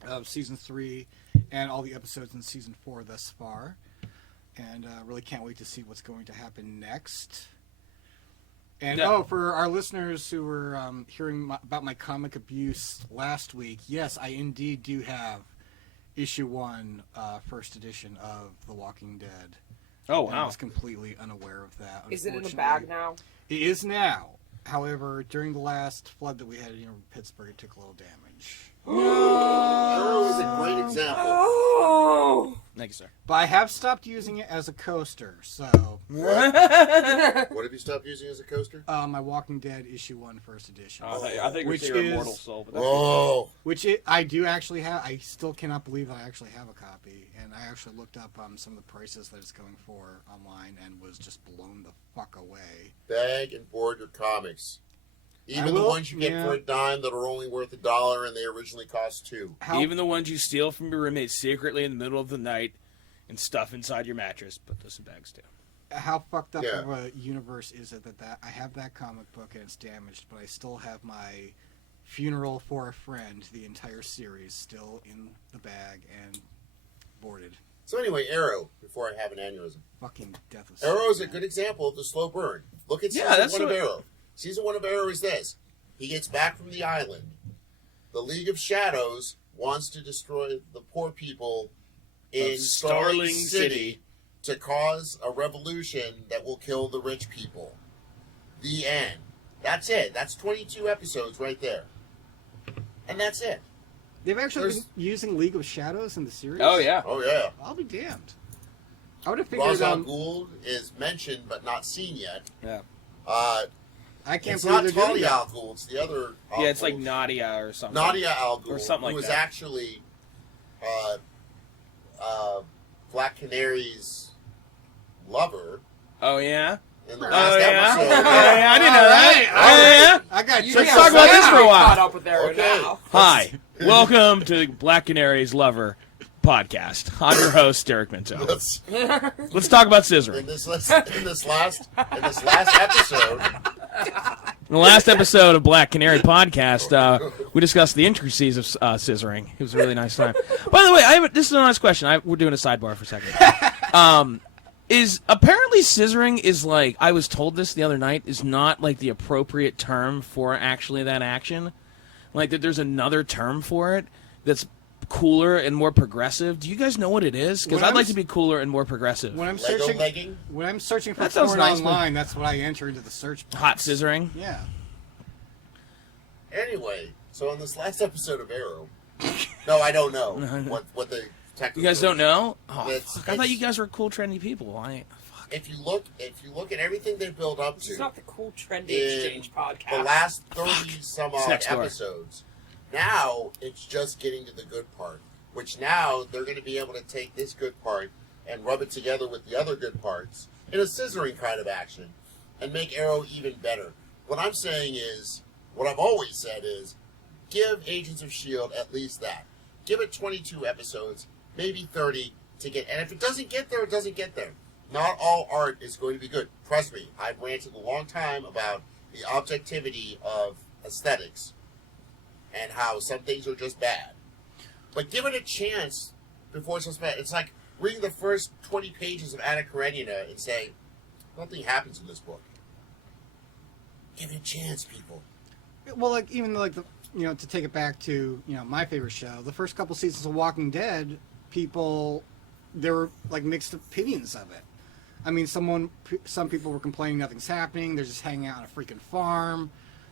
of season 3 and all the episodes in season 4 thus far, and really can't wait to see what's going to happen next. And Yeah. for our listeners who were hearing about my comic abuse last week, yes, I indeed do have issue 1, first edition of The Walking Dead. Oh And I wow. was completely unaware of that. Is it in a unfortunately. bag now? It is now. However, during the last flood that we had in Pittsburgh, it took a little damage. Arrow is a great example. Oh! Thank you, sir. But I have stopped using it as a coaster. So, What have you stopped using as a coaster? my Walking Dead issue 1 first edition. I think Which you're is- Immortal Soul. But that's Whoa. Which I do actually have. I still cannot believe I actually have a copy. And I actually looked up some of the prices that it's going for online and was just blown the fuck away. Bag and board your comics. Even the ones you get for a dime that are only worth $1 and they originally cost $2. Even the ones you steal from your roommate secretly in the middle of the night and stuff inside your mattress. Put those in bags too. How fucked up of a universe is it that I have that comic book and it's damaged, but I still have my Funeral for a Friend, the entire series, still in the bag and boarded. So anyway, Arrow, before I have an aneurysm. Fucking death of Arrow is a good example of the slow burn. Look at season 1 of Arrow. Season 1 of Arrow is this. He gets back from the island. The League of Shadows wants to destroy the poor people in Starling City to cause a revolution that will kill the rich people. The end. That's it. That's 22 episodes right there. And that's it. They've actually been using League of Shadows in the series? Oh, yeah. Oh, yeah. I'll be damned. I would have figured Ra's al Ghul is mentioned but not seen yet. Yeah. I can't it's believe not they're doing Talia that. al Ghul. It's the other Al Yeah, it's Ghul. like Nadia or something. Nadia al Ghul, Or something like who was that. actually Black Canary's lover Oh, yeah? in the Oh, last yeah? episode. I didn't know that. Alright. Yeah. I got You Let's guys talk about this for a while. Caught up with Arrow Okay. now. Hi. Welcome to Black Canary's Lover podcast. I'm your host, Derek Minto. Let's- Let's talk about scissoring. in this last episode, In the last episode of Black Canary podcast, we discussed the intricacies of scissoring. It was a really nice time. By the way, this is a nice question. We're doing a sidebar for a second. Is apparently scissoring is like, I was told this the other night, is not like the appropriate term for actually that action. Like that there's another term for it that's cooler and more progressive. Do you guys know what it is? Because I'd like to be cooler and more progressive. When I'm Lego searching, legging. when I'm searching for That sounds porn nice, online, that's what I enter into the search box. Hot scissoring? Yeah. Anyway, so on this last episode of Arrow, no, I don't know what the technical. You guys don't know? Oh, It's- fuck. I thought it's- you guys were cool, trendy people. If you look at everything they build up This is to not the cool trendy in exchange podcast. the last 30 some It's odd next door. episodes, now it's just getting to the good part. Which now they're going to be able to take this good part and rub it together with the other good parts in a scissoring kind of action and make Arrow even better. What I'm saying is, what I've always said is, give Agents of S.H.I.E.L.D. at least that. Give it 22 episodes, maybe 30 to get, and if it doesn't get there, it doesn't get there. Not all art is going to be good. Trust me, I've ranted a long time about the objectivity of aesthetics and how some things are just bad. But give it a chance before it's so bad. It's like reading the first 20 pages of Anna Karenina and saying, nothing happens in this book. Give it a chance, people. Well, like even like the to take it back to my favorite show, the first couple seasons of Walking Dead, there were like mixed opinions of it. I mean, some people were complaining nothing's happening. They're just hanging out on a freaking farm.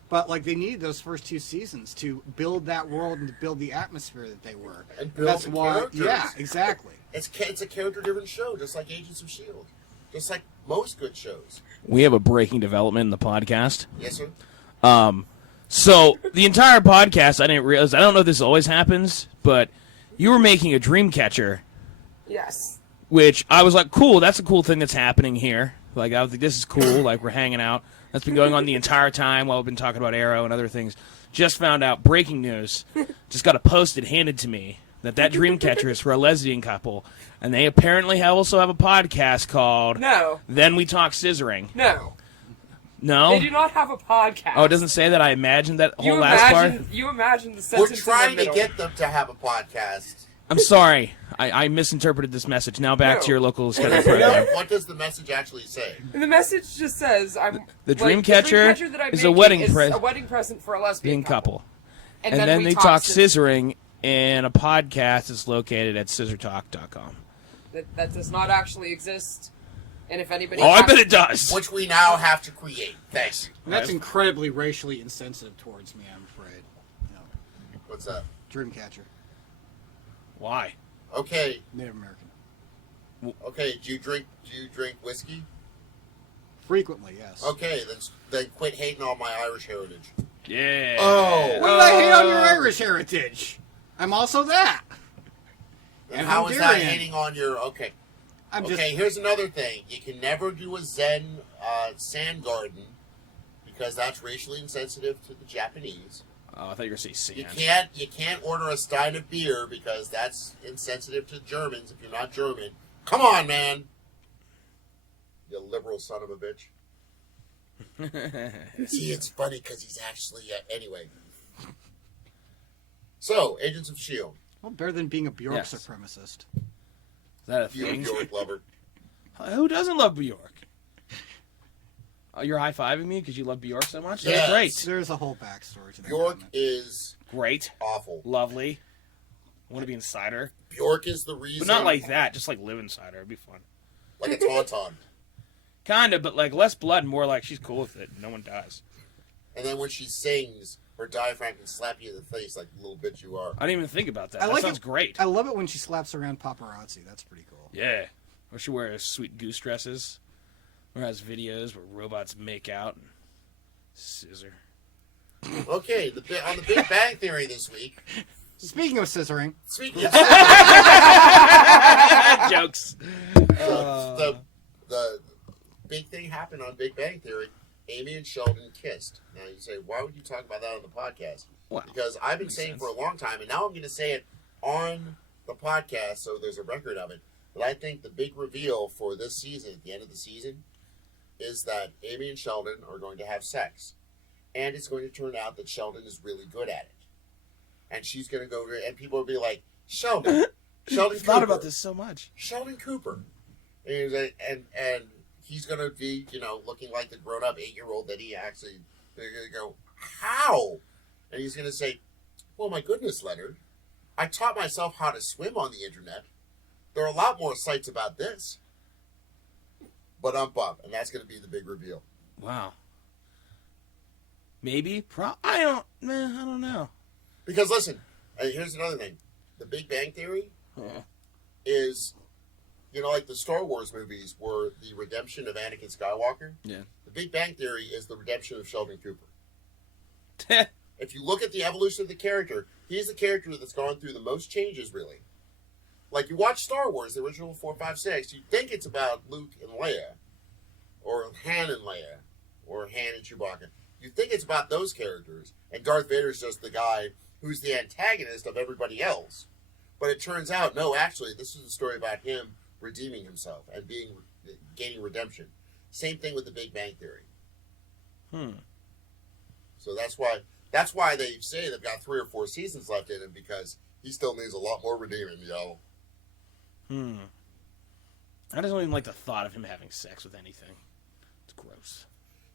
But like they needed those first 2 seasons to build that world and to build the atmosphere that they were. And build that's the why, characters. yeah, exactly. It's a character-driven show, just like Agents of S.H.I.E.L.D. Just like most good shows. We have a breaking development in the podcast. Yes, sir? So the entire podcast, I didn't realize. I don't know if this always happens, but you were making a dream catcher, Yes. which I was like, cool. That's a cool thing that's happening here. Like I was like, this is cool. Like we're hanging out. That's been going on the entire time while we've been talking about Arrow and other things. Just found out, breaking news. Just got a post-it handed to me that dream catcher is for a lesbian couple, and they apparently also have a podcast called No. Then We Talk Scissoring. No. No. They do not have a podcast. Oh, it doesn't say that. I imagined that whole You last part. imagine the We're sentence trying in the to middle. get them to have a podcast. I'm sorry. I misinterpreted this message. Now back No. to your local scheduled program. What does the message actually say? And the message just says, "I'm The like, dream catcher that I'm is a making wedding is pre- a wedding present for a lesbian Being couple. And then then we they talk scissoring, and a podcast is located at scissortalk.com. That does not actually exist. And if anybody, Oh, I has- bet it does. Which we now have to create. Thanks. And that's incredibly racially insensitive towards me, I'm afraid. What's that? Dreamcatcher, Why? Okay, Native American. okay. Do you drink whiskey? Frequently, yes. Okay, then quit hating on my Irish heritage. Yeah. Oh. What did I hate on your Irish heritage? I'm also that. And And how is that Hungarian. hating on your? Okay. I'm Okay. Here's another thing. You can never do a Zen sand garden because that's racially insensitive to the Japanese. Oh, I thought you were going to say You sand. can't order a stein of beer because that's insensitive to Germans if you're not German. Come on, man. You liberal son of a bitch. See, it's funny because he's actually... anyway. So, Agents of S.H.I.E.L.D. Well, better than being a Bjork Yes. supremacist. Is that a You thing? Bjork lover. Who doesn't love Bjork? Oh, you're high-fiving me because you love Bjork so much? Yes. That's great. There's a whole backstory to that. Bjork comment. is Great. awful. Lovely. I want to be inside her. Bjork is the reason... But not like that. Just like live inside her. It'd be fun. Like a tauntaun. Kind of, but like less blood, more like she's cool with it. No one dies. And then when she sings, her diaphragm can slap you in the face like the little bitch you are. I didn't even think about that. I That like sounds it. great. I love it when she slaps around paparazzi. That's pretty cool. Yeah. Or she wears sweet goose dresses. Or has videos where robots make out and scissor. Okay, on the Big Bang Theory this week. Speaking of scissoring, Speaking of Jokes. the big thing happened on Big Bang Theory. Amy and Sheldon kissed. Now you say, why would you talk about that on the podcast? Wow. Because I've been Makes saying sense. for a long time, and now I'm going to say it on the podcast, so there's a record of it. But I think the big reveal for this season, at the end of the season, is that Amy and Sheldon are going to have sex. And it's going to turn out that Sheldon is really good at it. And she's going to go to, and people will be like, Sheldon I've thought Cooper. about this so much. Sheldon Cooper. And he's like, and he's going to be, looking like the grown-up 8-year-old that he actually, they're going to go, how? And he's going to say, well, my goodness, Leonard, I taught myself how to swim on the internet. There are a lot more sites about this. But I'm bummed, and that's going to be the big reveal. Wow. Maybe. I don't know. Because listen, here's another thing. The Big Bang Theory is, like the Star Wars movies were the redemption of Anakin Skywalker. Yeah. The Big Bang Theory is the redemption of Sheldon Cooper. If you look at the evolution of the character, he's the character that's gone through the most changes, really. Like, you watch Star Wars, the original 4, 5, 6, you think it's about Luke and Leia, or Han and Leia, or Han and Chewbacca. You think it's about those characters, and Darth Vader's just the guy who's the antagonist of everybody else. But it turns out, no, actually, this is a story about him redeeming himself and gaining redemption. Same thing with the Big Bang Theory. So that's why they say they've got 3 or 4 seasons left in him, because he still needs a lot more redeeming, yo. I just don't even like the thought of him having sex with anything. It's gross.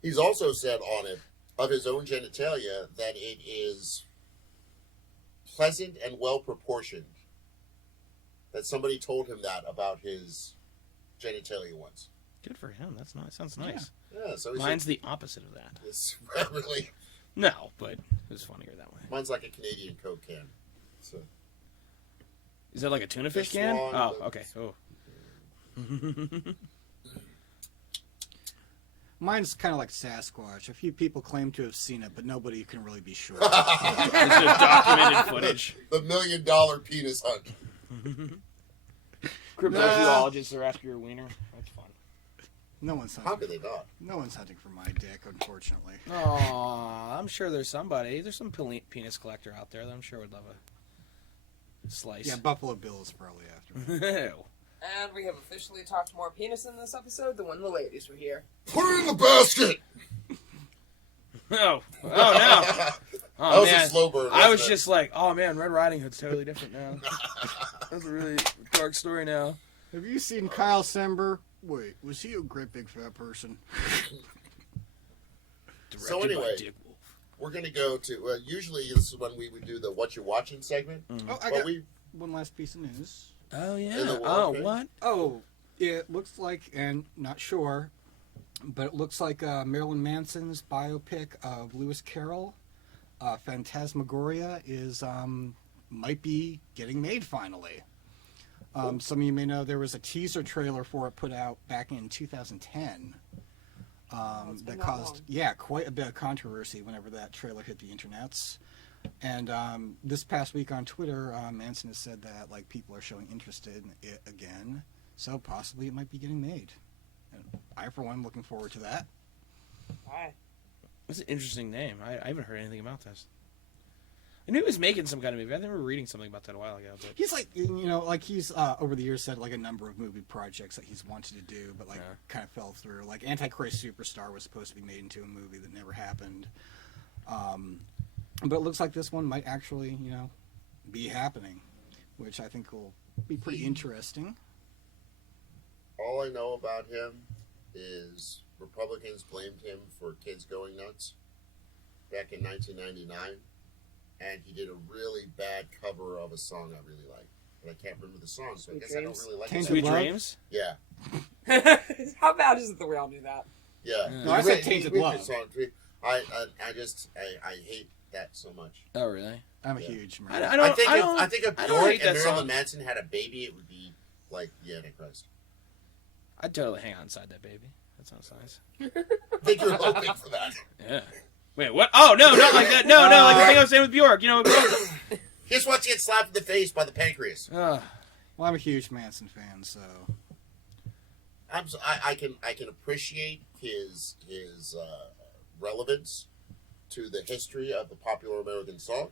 He's also said on it, of his own genitalia, that it is pleasant and well proportioned. That somebody told him that about his genitalia once. Good for him. That's nice. Sounds nice. Yeah, so Mine's the opposite of that. it's really, No, but it was funnier that way. mine's like a Canadian Coke can. So Is that like a tuna fish The can? swan, Oh, the- okay. Oh. mine's kind of like Sasquatch. A few people claim to have seen it, but nobody can really be sure. It's just documented footage. the $1 million penis hunt. Cryptozoologists are after your wiener. That's fun. No one's How hunting. could they not? No one's hunting for my dick, unfortunately. Aw, I'm sure there's somebody. There's some penis collector out there that I'm sure would love a slice. Yeah, Buffalo Bill is probably after me. Ew. And we have officially talked more penis in this episode than when the ladies were here. Put it in the basket! Oh no. That Oh was a man. slow burn, I was wasn't it? just like, oh man, Red Riding Hood's totally different now. That's a really dark story now. Have you seen Kyle Sember? Wait, was he a great big fat person? Directed So anyway. by Dick Wolf. We're going to go to, usually this is when we would do the What You Watching segment. Oh, I But got we, one last piece of news. Oh yeah. In the Oh world, what? Oh, it looks like, and not sure, but it looks like Marilyn Manson's biopic of Lewis Carroll, Phantasmagoria, is might be getting made finally. Some of you may know there was a teaser trailer for it put out back in 2010. It's been That that caused, long. quite a bit of controversy whenever that trailer hit the internets. And this past week on Twitter, Manson has said that like people are showing interest in it again, so possibly it might be getting made. And I, for one, am looking forward to that. Hi. That's an interesting name. I haven't heard anything about this. I knew he was making some kind of movie. I remember reading something about that a while ago. But He's like, he's over the years said like a number of movie projects that he's wanted to do, but kind of fell through. Like Antichrist Superstar was supposed to be made into a movie that never happened. But it looks like this one might actually, be happening, which I think will be pretty interesting. All I know about him is Republicans blamed him for kids going nuts back in 1999, and he did a really bad cover of a song I really like, but I can't remember the song, so I guess I don't really like it. Sweet Dreams? Yeah. How bad is it that we all do that? Yeah. No, I said Tainted Love. I hate that so much. Oh, really? I'm a Yeah. huge I think if I don't Bjork hate and that Marilyn song. Manson had a baby, it would be like the Antichrist. I'd totally hang on inside that baby. That sounds nice. I think you're hoping for that. Yeah. Wait, what? Oh, no, not like that. No, like the thing I was saying with Bjork. You know, He just wants to get slapped in the face by the pancreas. Well, I'm a huge Manson fan, so I can appreciate his relevance to the history of the popular American song.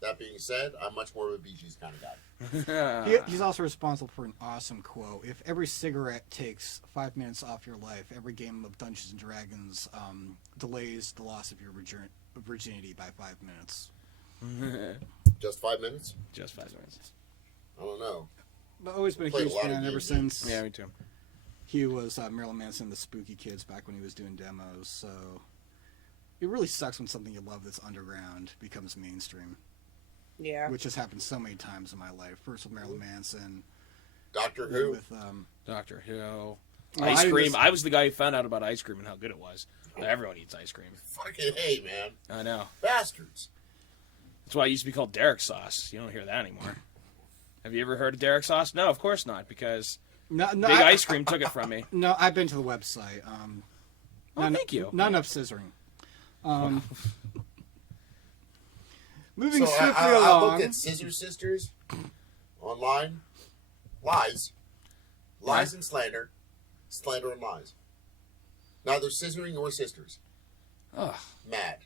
That being said, I'm much more of a Bee Gees kind of guy. he's also responsible for an awesome quote. If every cigarette takes 5 minutes off your life, every game of Dungeons and Dragons delays the loss of your virginity by 5 minutes. Just 5 minutes? Just 5 minutes. I don't know. I've always been a Played a huge lot of fan ever games, since Yeah, me too. he was Marilyn Manson and the Spooky Kids back when he was doing demos. So it really sucks when something you love that's underground becomes mainstream. Yeah. Which has happened so many times in my life. First with Marilyn Manson. Doctor then Who? with Doctor Who. Well, Ice I cream. was- I was the guy who found out about ice cream and how good it was. Everyone eats ice cream. Fucking hey, man. I know. Bastards. That's why it used to be called Derek sauce. You don't hear that anymore. Have you ever heard of Derek sauce? No, of course not, because no, Big Ice Cream took it from me. No, I've been to the website. Thank you. Not enough scissoring. Moving So swiftly I along. looked at Scissor Sisters online. Lies. Lies and slander. Slander and lies. Neither scissoring nor sisters. Ugh, Mad.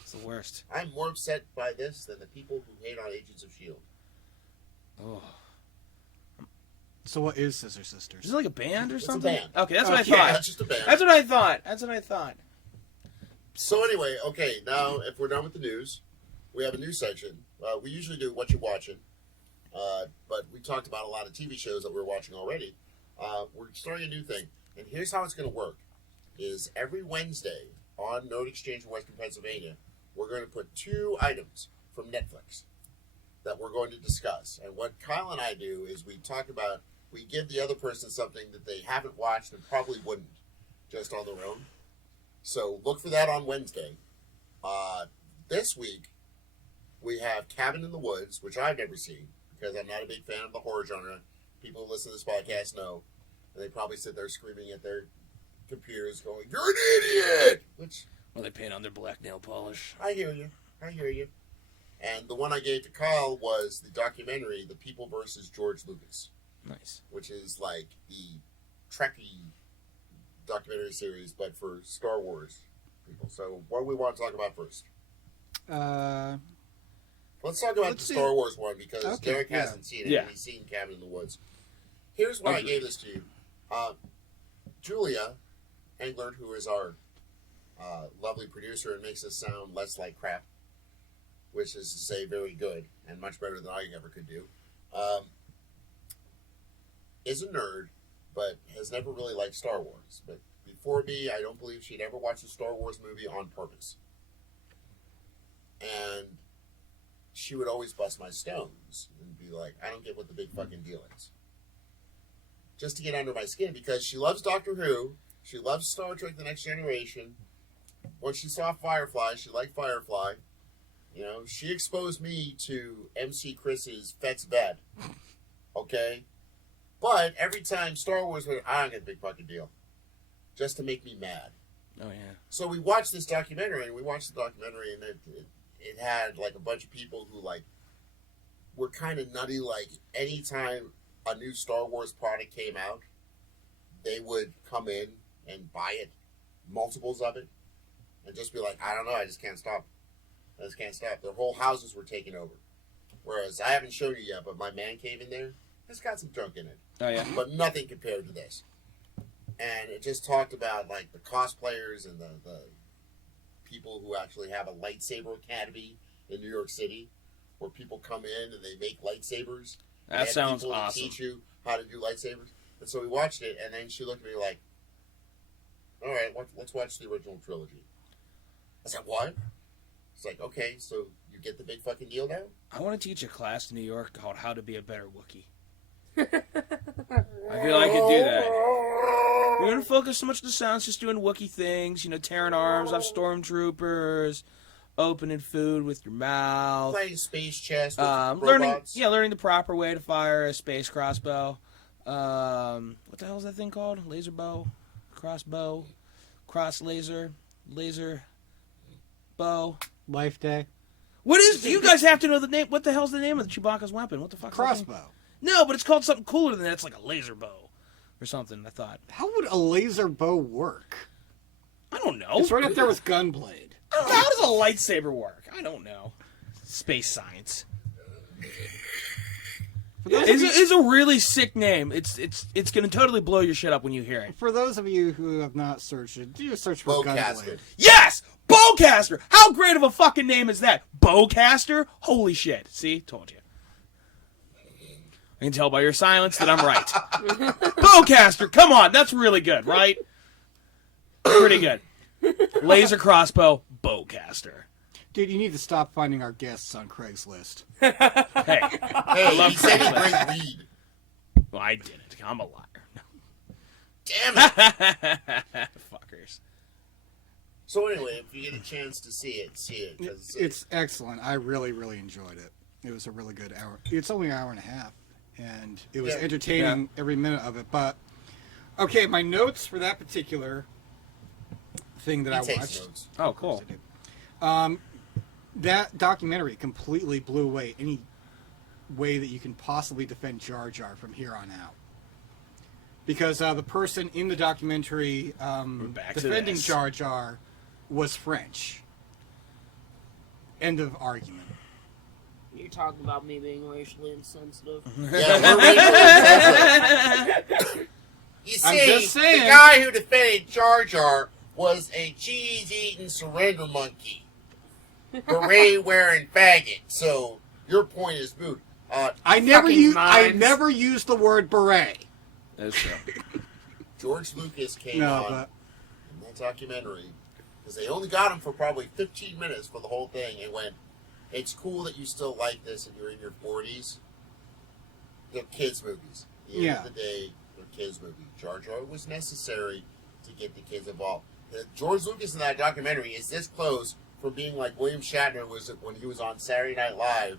it's the worst. I'm more upset by this than the people who hate on Agents of S.H.I.E.L.D. Oh. So what is Scissor Sisters? Is it like a band or It's a something? band. Okay, that's what I Okay. thought. That's just a band. That's what I thought. That's what I thought. So anyway, okay, now if we're done with the news, we have a news section. We usually do What You're Watching, but we talked about a lot of TV shows that we're watching already. We're starting a new thing, and here's how it's going to work, is every Wednesday on Note Exchange in Western Pennsylvania, we're going to put 2 items from Netflix that we're going to discuss. And what Kyle and I do is we give the other person something that they haven't watched and probably wouldn't, just on their own. So look for that on Wednesday. This week, we have Cabin in the Woods, which I've never seen because I'm not a big fan of the horror genre. People who listen to this podcast know. And they probably sit there screaming at their computers going, "You're an idiot!" Which, Well, they paint on their black nail polish. I hear you. And the one I gave to Kyle was the documentary, The People versus George Lucas, Nice. which is like the Trekkie documentary series, but for Star Wars people. So what do we want to talk about first? Let's talk about Let's the see. Star Wars one because Okay, Derek yeah. hasn't seen it Yeah. and he's seen Cabin in the Woods. Here's why I gave this to you. Julia Englert, who is our lovely producer and makes us sound less like crap, which is to say very good and much better than I ever could do, is a nerd, but has never really liked Star Wars. But before me, I don't believe she'd ever watched a Star Wars movie on purpose. And she would always bust my stones and be like, I don't get what the big fucking deal is. Just to get under my skin, because she loves Doctor Who, she loves Star Trek The Next Generation. When she saw Firefly, she liked Firefly. You know, she exposed me to MC Chris's Fet's Bed. Okay? But every time Star Wars went, I don't get a big fucking deal. Just to make me mad. Oh, yeah. So we watched this documentary, and it had like a bunch of people who like were kind of nutty. Like anytime a new Star Wars product came out, they would come in and buy it, multiples of it, and just be like, I don't know, I just can't stop. I just can't stop. Their whole houses were taken over. Whereas I haven't shown you yet, but my man cave in there, it's got some junk in it. Oh yeah. But nothing compared to this. And it just talked about like the cosplayers and the people who actually have a lightsaber academy in New York City, where people come in and they make lightsabers. That sounds people awesome. To teach you how to do lightsabers. And so we watched it, and then she looked at me like, "All right, let's watch the original trilogy." I said, "What?" It's like, "Okay, so you get the big fucking deal now?" I want to teach a class in New York called How to Be a Better Wookiee. I feel I could do that. We're going to focus so much on the sounds, just doing Wookiee things, tearing arms off stormtroopers, opening food with your mouth. Playing space chess with learning robots. learning the proper way to fire a space crossbow. What the hell is that thing called? Laser bow? Crossbow? Cross laser? Laser bow? Life Day. What is? You guys have to know the name. What the hell's the name of the Chewbacca's weapon? What the fuck? Crossbow. No, but it's called something cooler than that. It's like a laser bow or something. I thought. How would a laser bow work? I don't know. It's right up there with gunblade. How does a lightsaber work? I don't know. Space science. It's a really sick name. It's going to totally blow your shit up when you hear it. For those of you who have not searched it, do a search for Bowcaster. gunblade. Yes! Bowcaster! How great of a fucking name is that? Bowcaster? Holy shit. See? Told you. I can tell by your silence that I'm right. Bowcaster! Come on, that's really good, right? Pretty good. Laser crossbow, bowcaster. Dude, you need to stop finding our guests on Craigslist. Hey, Hey, love he said he Craigslist. brings weed. Well, I didn't. I'm a liar. Damn it. Fuckers. So anyway, if you get a chance to see it, 'cause It's excellent. I really, really enjoyed it. It was a really good hour. It's only an hour and a half, and it was Yeah. entertaining every minute of it. But, okay, my notes for that particular thing that he I takes watched. notes. Oh, cool. That documentary completely blew away any way that you can possibly defend Jar Jar from here on out. Because the person in the documentary back to defending this. Jar Jar was French. End of argument. You're talking about me being racially insensitive. Yeah, we're racially insensitive. You I'm see, just saying. the guy who defended Jar Jar was a cheese-eating surrender monkey. Beret-wearing faggot. So, your point is moot. I never mimes. used the word beret. That's true. George Lucas came No, on but in that documentary, because they only got him for probably 15 minutes for the whole thing, and went, "It's cool that you still like this and you're in your 40s. They're kids' movies. At the end of the day, they're kids' movies. Jar Jar was necessary to get the kids involved. George Lucas in that documentary is this close from being like William Shatner was when he was on Saturday Night Live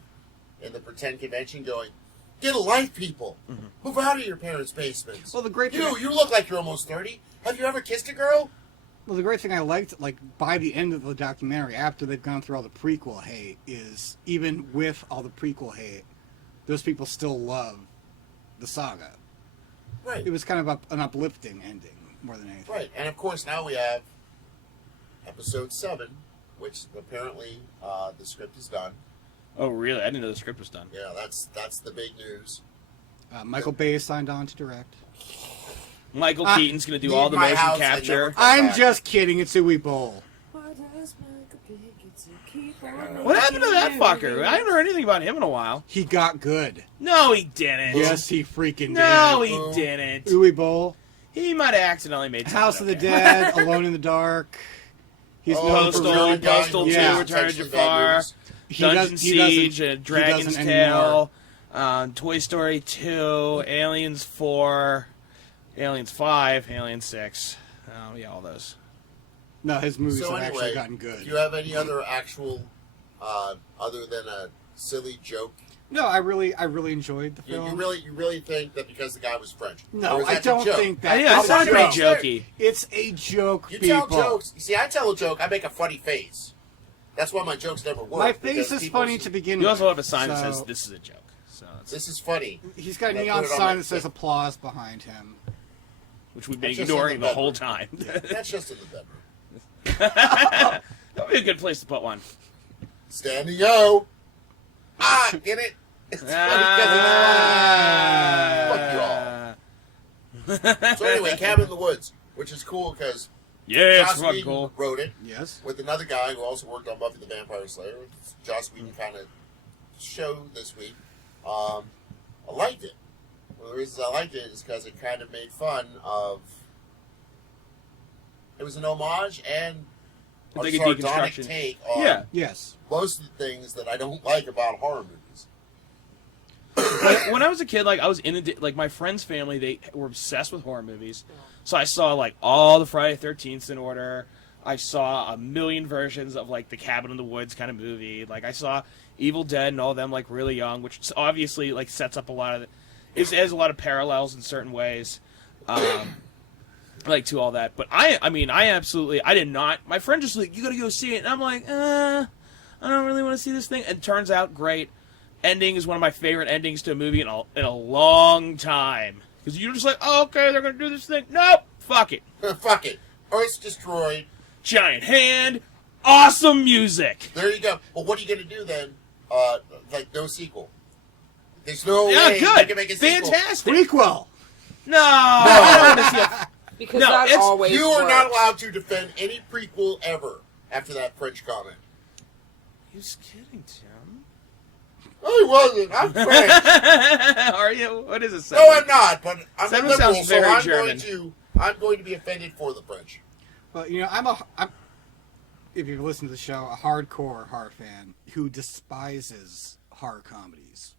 in the pretend convention going, "Get a life, people. Move out of your parents' basements. Well, the great thing You look like you're almost 30. Have you ever kissed a girl?" Well, the great thing I liked, like, by the end of the documentary, after they've gone through all the prequel hate, is even with all the prequel hate, those people still love the saga. Right. It was kind of an uplifting ending, more than anything. Right, and of course now we have episode 7, which apparently the script is done. Oh, really? I didn't know the script was done. Yeah, that's the big news. Michael Bay signed on to direct. Michael Keaton's going to do leave all the my motion house and capture. never come I'm back. just kidding. It's Uwe Boll. What happened to that fucker? I haven't heard anything about him in a while. He got good. No, he didn't. Yes, he freaking No, did. he didn't. Uwe Boll, He might have accidentally made something House of the okay. Dead, Alone in the Dark. He's known for Postal, really dying Postal 2, Yeah. Return of Texas Jafar, bedrooms. Dungeon Siege, Dragon's doesn't Tale, anymore. Toy Story 2, Aliens 4, Aliens 5, Aliens 6. Yeah, all those. No, his movies So have anyway, actually gotten good. do you have any other actual, other than a silly joke? No, I really enjoyed the You film. really think that because the guy was French? Or No, is I that a don't joke? think that. Yeah, it It's sounds a pretty joke. jokey. It's a joke, You people. tell jokes. You see, I tell a joke, I make a funny face. That's why my jokes never work. My because face is people funny see- to begin You with. also have a sign that so- says, "This is a joke." So it's, This is funny. He's got a And I neon put it on sign my that says thing. applause behind him. which we've been That's just ignoring in the the whole bedroom. time. That's just in the bedroom. That would be a good place to put one. Standing O. Get it? It's funny because it's funny. Fuck you all. So anyway, Cabin in the Woods, which is cool because Yeah, it's Joss fucking Whedon cool. wrote it Yes. with another guy who also worked on Buffy the Vampire Slayer. Joss Whedon kind of show this week. I liked it. One of the reasons I liked it is because it kind of made fun of. It was an homage and a Like a sardonic deconstruction. take on Yeah. Yes. most of the things that I don't like about horror movies. When I was a kid, like I was like my friend's family, they were obsessed with horror movies. So I saw like all the Friday 13th in order. I saw a million versions of like the Cabin in the Woods kind of movie. Like I saw Evil Dead and all of them like really young, which obviously like sets up a lot of it has a lot of parallels in certain ways. Like to all that. But I mean I did not. My friend just like, you gotta go see it, and I'm like, I don't really want to see this thing. And it turns out great. Ending is one of my favorite endings to a movie in a long time. Because you're just like, oh, okay, they're going to do this thing. Nope, fuck it. Fuck it. Earth's destroyed. Giant hand, awesome music. There you go. Well, what are you going to do then? Like, no sequel. There's no Yeah, way good. you can make a sequel. Fantastic. Prequel. No, I don't want to see a... Because No, that it's- always You are not works. allowed to defend any prequel ever after that French comment. You're just kidding, Tim. I wasn't. I'm French. Are you? What is it? No, I'm not. But I'm a Seven liberal, sounds so very I'm German. I'm going to be offended for the French. Well, you know, I'm if you've listened to the show, a hardcore horror fan who despises horror comedies.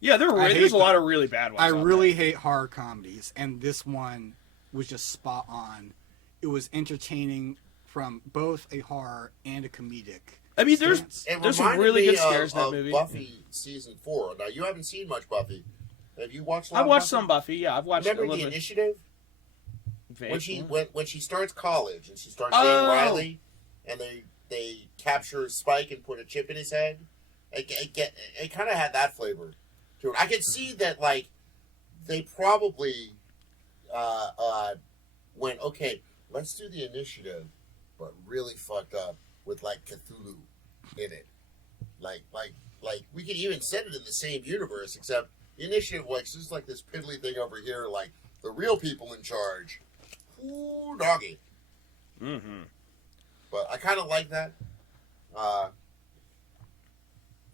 Yeah, I hate there's a lot them. of really bad ones. I out really hate horror comedies, and this one was just spot on. It was entertaining from both a horror and a comedic. I mean, there's It some reminded really me good scares in that of movie. Buffy season 4. Now you haven't seen much Buffy. Have you watched? I watched some Buffy. Yeah, I've watched Remember a the little bit. Initiative Vague. when she starts college and she starts dating Oh. Riley, and they capture Spike and put a chip in his head. It kind of had that flavor to it. I could see that like they probably went, okay, let's do the Initiative, but really fucked up with like Cthulhu in it. Like we could even set it in the same universe, except the Initiative was just like this piddly thing over here, like the real people in charge. Ooh, doggy. Mm-hmm. But I kind of like that.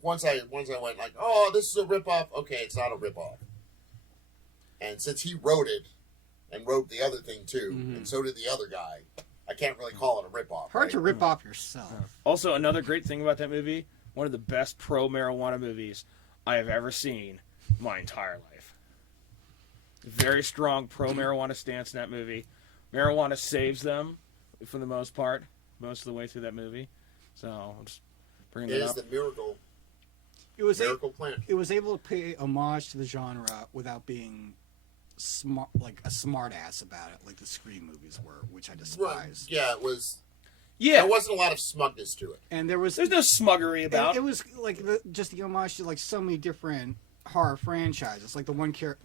Once I went like, oh, this is a ripoff. Okay, it's not a ripoff. And since he wrote it and wrote the other thing too, and so did the other guy, I can't really call it a ripoff. Hard right? to rip off yourself. Also, another great thing about that movie, one of the best pro-marijuana movies I have ever seen in my entire life. Very strong pro-marijuana stance in that movie. Marijuana saves them, for the most part, most of the way through that movie. So, I'm just bringing It that is up. the miracle plant. It was able to pay homage to the genre without being smart, like a smart ass about it, like the Scream movies were, which I Right. despise. Yeah, it was. Yeah, There wasn't a lot of smugness to it. And there was there's no smuggery about it was like just the homage to like so many different horror franchises, like the one kind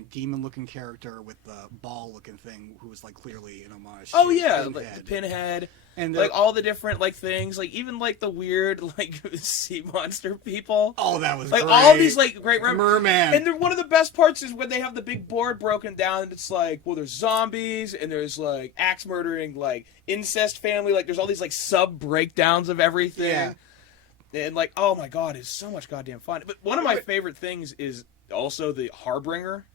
of demon looking character with the ball looking thing who was like clearly an homage. Oh to yeah, Pinhead. like the Pinhead, And like all the different like things, like even like the weird like sea monster people, oh, that was like great. all these like great Merman. And one of the best parts is when they have the big board broken down, and it's like, well, there's zombies, and there's like axe murdering, like incest family, like there's all these like sub breakdowns of everything. Yeah. And like, oh my god, it's so much goddamn fun. But one of my favorite things is also the Harbinger.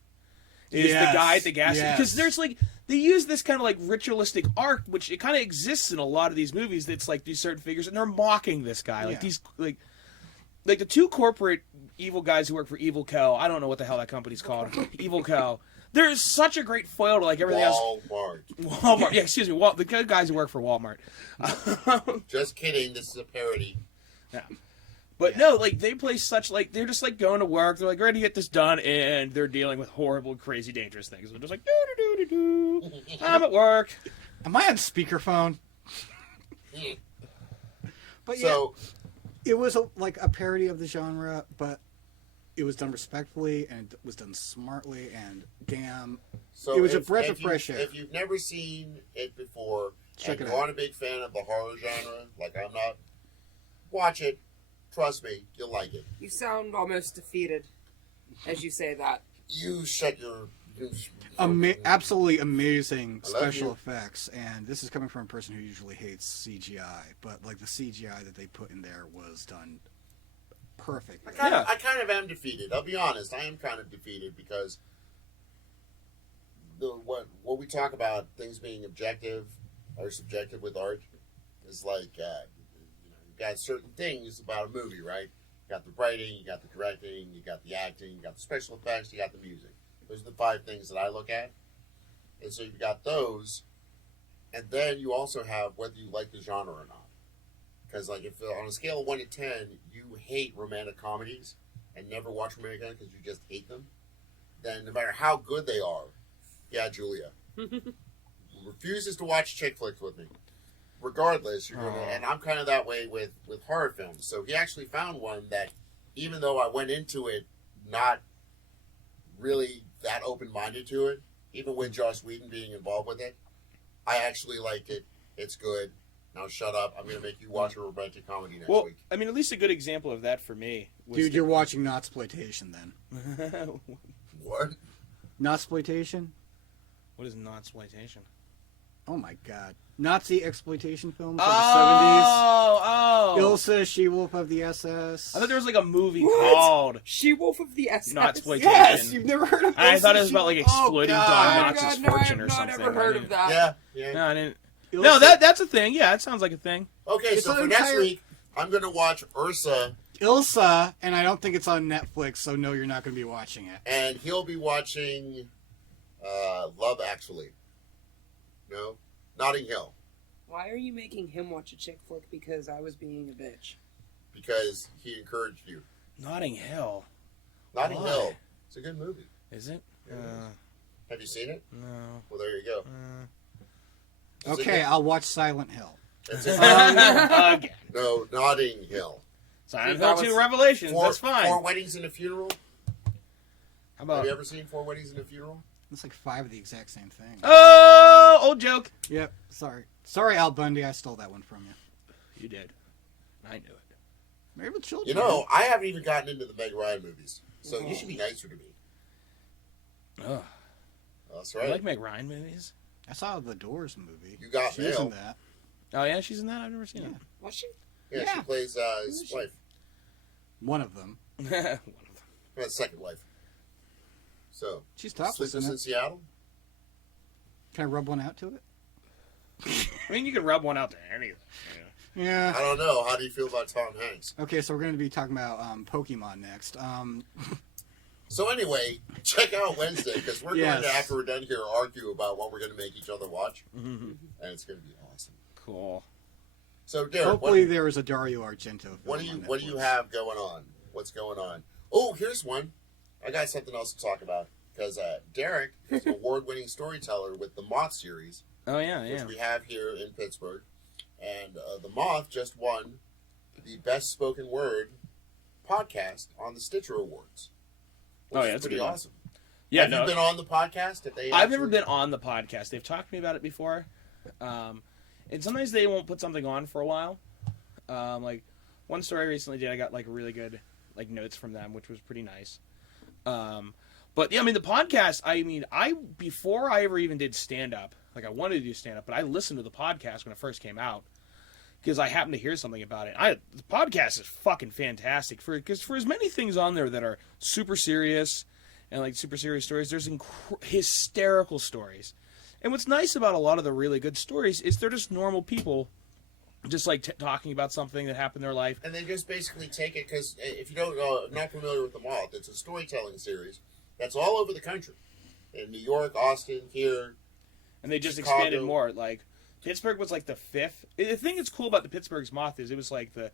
Is the guy at the gas station, because there's like they use this kind of like ritualistic art, which it kind of exists in a lot of these movies. That's like these certain figures, and they're mocking this guy, like these like the two corporate evil guys who work for Evil Co. I don't know what the hell that company's called, Evil Co. There's such a great foil to like everything else. Walmart, yeah, excuse me, the good guys who work for Walmart. Just kidding. This is a parody. Yeah. But no, like they play such like they're just like going to work. They're like ready to get this done, and they're dealing with horrible, crazy, dangerous things. They're just like do. I'm at work. Am I on speakerphone? But yeah, So it was like a parody of the genre, but it was done respectfully and it was done smartly. And damn, So it was a breath of you- fresh air. If you've never seen it before, Check and it you out. aren't a big fan of the horror genre, like I'm not, watch it. Trust me, you'll like it. You sound almost defeated as you say that. You shut your... Absolutely amazing I love special you. effects, and this is coming from a person who usually hates CGI, but like the CGI that they put in there was done perfect. I kind of am defeated. I'll be honest. I am kind of defeated because what we talk about, things being objective or subjective with art, is like you've got certain things about a movie, right? You got the writing, you got the directing, you got the acting, you got the special effects, you got the music. Those are the 5 things that I look at. And so you've got those, and then you also have whether you like the genre or not. Because like if on a scale of 1 to 10, you hate romantic comedies and never watch romantic comedies because you just hate them, then no matter how good they are, yeah, Julia refuses to watch chick flicks with me. Regardless, you're gonna, and I'm kind of that way with horror films. So he actually found one that, even though I went into it not really that open-minded to it, even with Joss Whedon being involved with it, I actually liked it. It's good. Now shut up. I'm going to make you watch a romantic comedy next week. I mean, at least a good example of that for me was Dude, you're watching Notsploitation then. What? Notsploitation? What is Notsploitation? Oh my god. Nazi exploitation films of the Oh! 70s. Ilsa, She-Wolf of the SS. I thought there was like a movie What? called She-Wolf of the SS. Notsploitation. Yes, you've never heard of Ilsa, I thought it was about She-Wolf? like exploiting Oh, Don God. Knotts' no, fortune I or have something. not ever heard of that. Yeah. No, I didn't. Ilsa- No, that's a thing. Yeah, it sounds like a thing. Okay, It's so an for next entire- week, I'm going to watch Ursa, Ilsa, and I don't think it's on Netflix, so no, you're not going to be watching it. and he'll be watching Love Actually. No? Notting Hill. Why are you making him watch a chick flick because I was being a bitch? Because he encouraged you. Notting Hill. Notting Why? Hill. It's a good movie. Is it? Have you seen it? No. Well, there you go. It's a Okay, good- I'll watch Silent Hill. it's a- Again. no, Notting Hill. Silent That Hill 2 was- Revelations. That's fine. 4 Weddings and a Funeral. How about? Have you ever seen 4 Weddings and a Funeral? It's like 5 of the exact same thing. Oh, old joke. Yep, sorry. Sorry, Al Bundy, I stole that one from you. You did. I knew it. Married with Children. You know, I haven't even gotten into the Meg Ryan movies, so you should be nicer to me. Oh, That's I right. like Meg Ryan movies. I saw the Doors movie. You got She was in mail. that. Oh yeah, she's in that. I've never seen Was she? Yeah, Yeah. she plays his wife. One of them. it. Second wife. So, She's topless Sleepless in in it. Seattle? Can I rub one out to it? I mean, you could rub one out to anything. Yeah. I don't know. How do you feel about Tom Hanks? Okay, so we're going to be talking about Pokemon next. So anyway, check out Wednesday, because we're Yes. going to, after we're done here, argue about what we're going to make each other watch, Mm-hmm. and it's going to be awesome. Cool. So, Derek, Hopefully there is a Dario Argento film what do you on what do you Netflix. have going on? What's going on? Oh, here's one. I got something else to talk about, because Derek is an award-winning storyteller with the Moth series, Oh yeah, which yeah. we have here in Pittsburgh, and the Moth just won the Best Spoken Word podcast on the Stitcher Awards. Which Oh, yeah, is that's a pretty good one. awesome. Yeah, Have no. you been on the podcast? I've never been on the podcast. They've talked to me about it before, and sometimes they won't put something on for a while. Like one story I recently did, I got like really good like notes from them, which was pretty nice. But yeah, I mean the podcast. I mean, before I ever even did stand up, like I wanted to do stand up, but I listened to the podcast when it first came out because I happened to hear something about it. The podcast is fucking fantastic because for as many things on there that are super serious and like super serious stories, there's hysterical stories. And what's nice about a lot of the really good stories is they're just normal people, just like talking about something that happened in their life. And they just basically take it, because if you don't know, not familiar with the Moth, it's a storytelling series that's all over the country. In New York, Austin, here. And they just Chicago. expanded more. Like Pittsburgh was like the 5th. The thing that's cool about the Pittsburgh's Moth is it was like the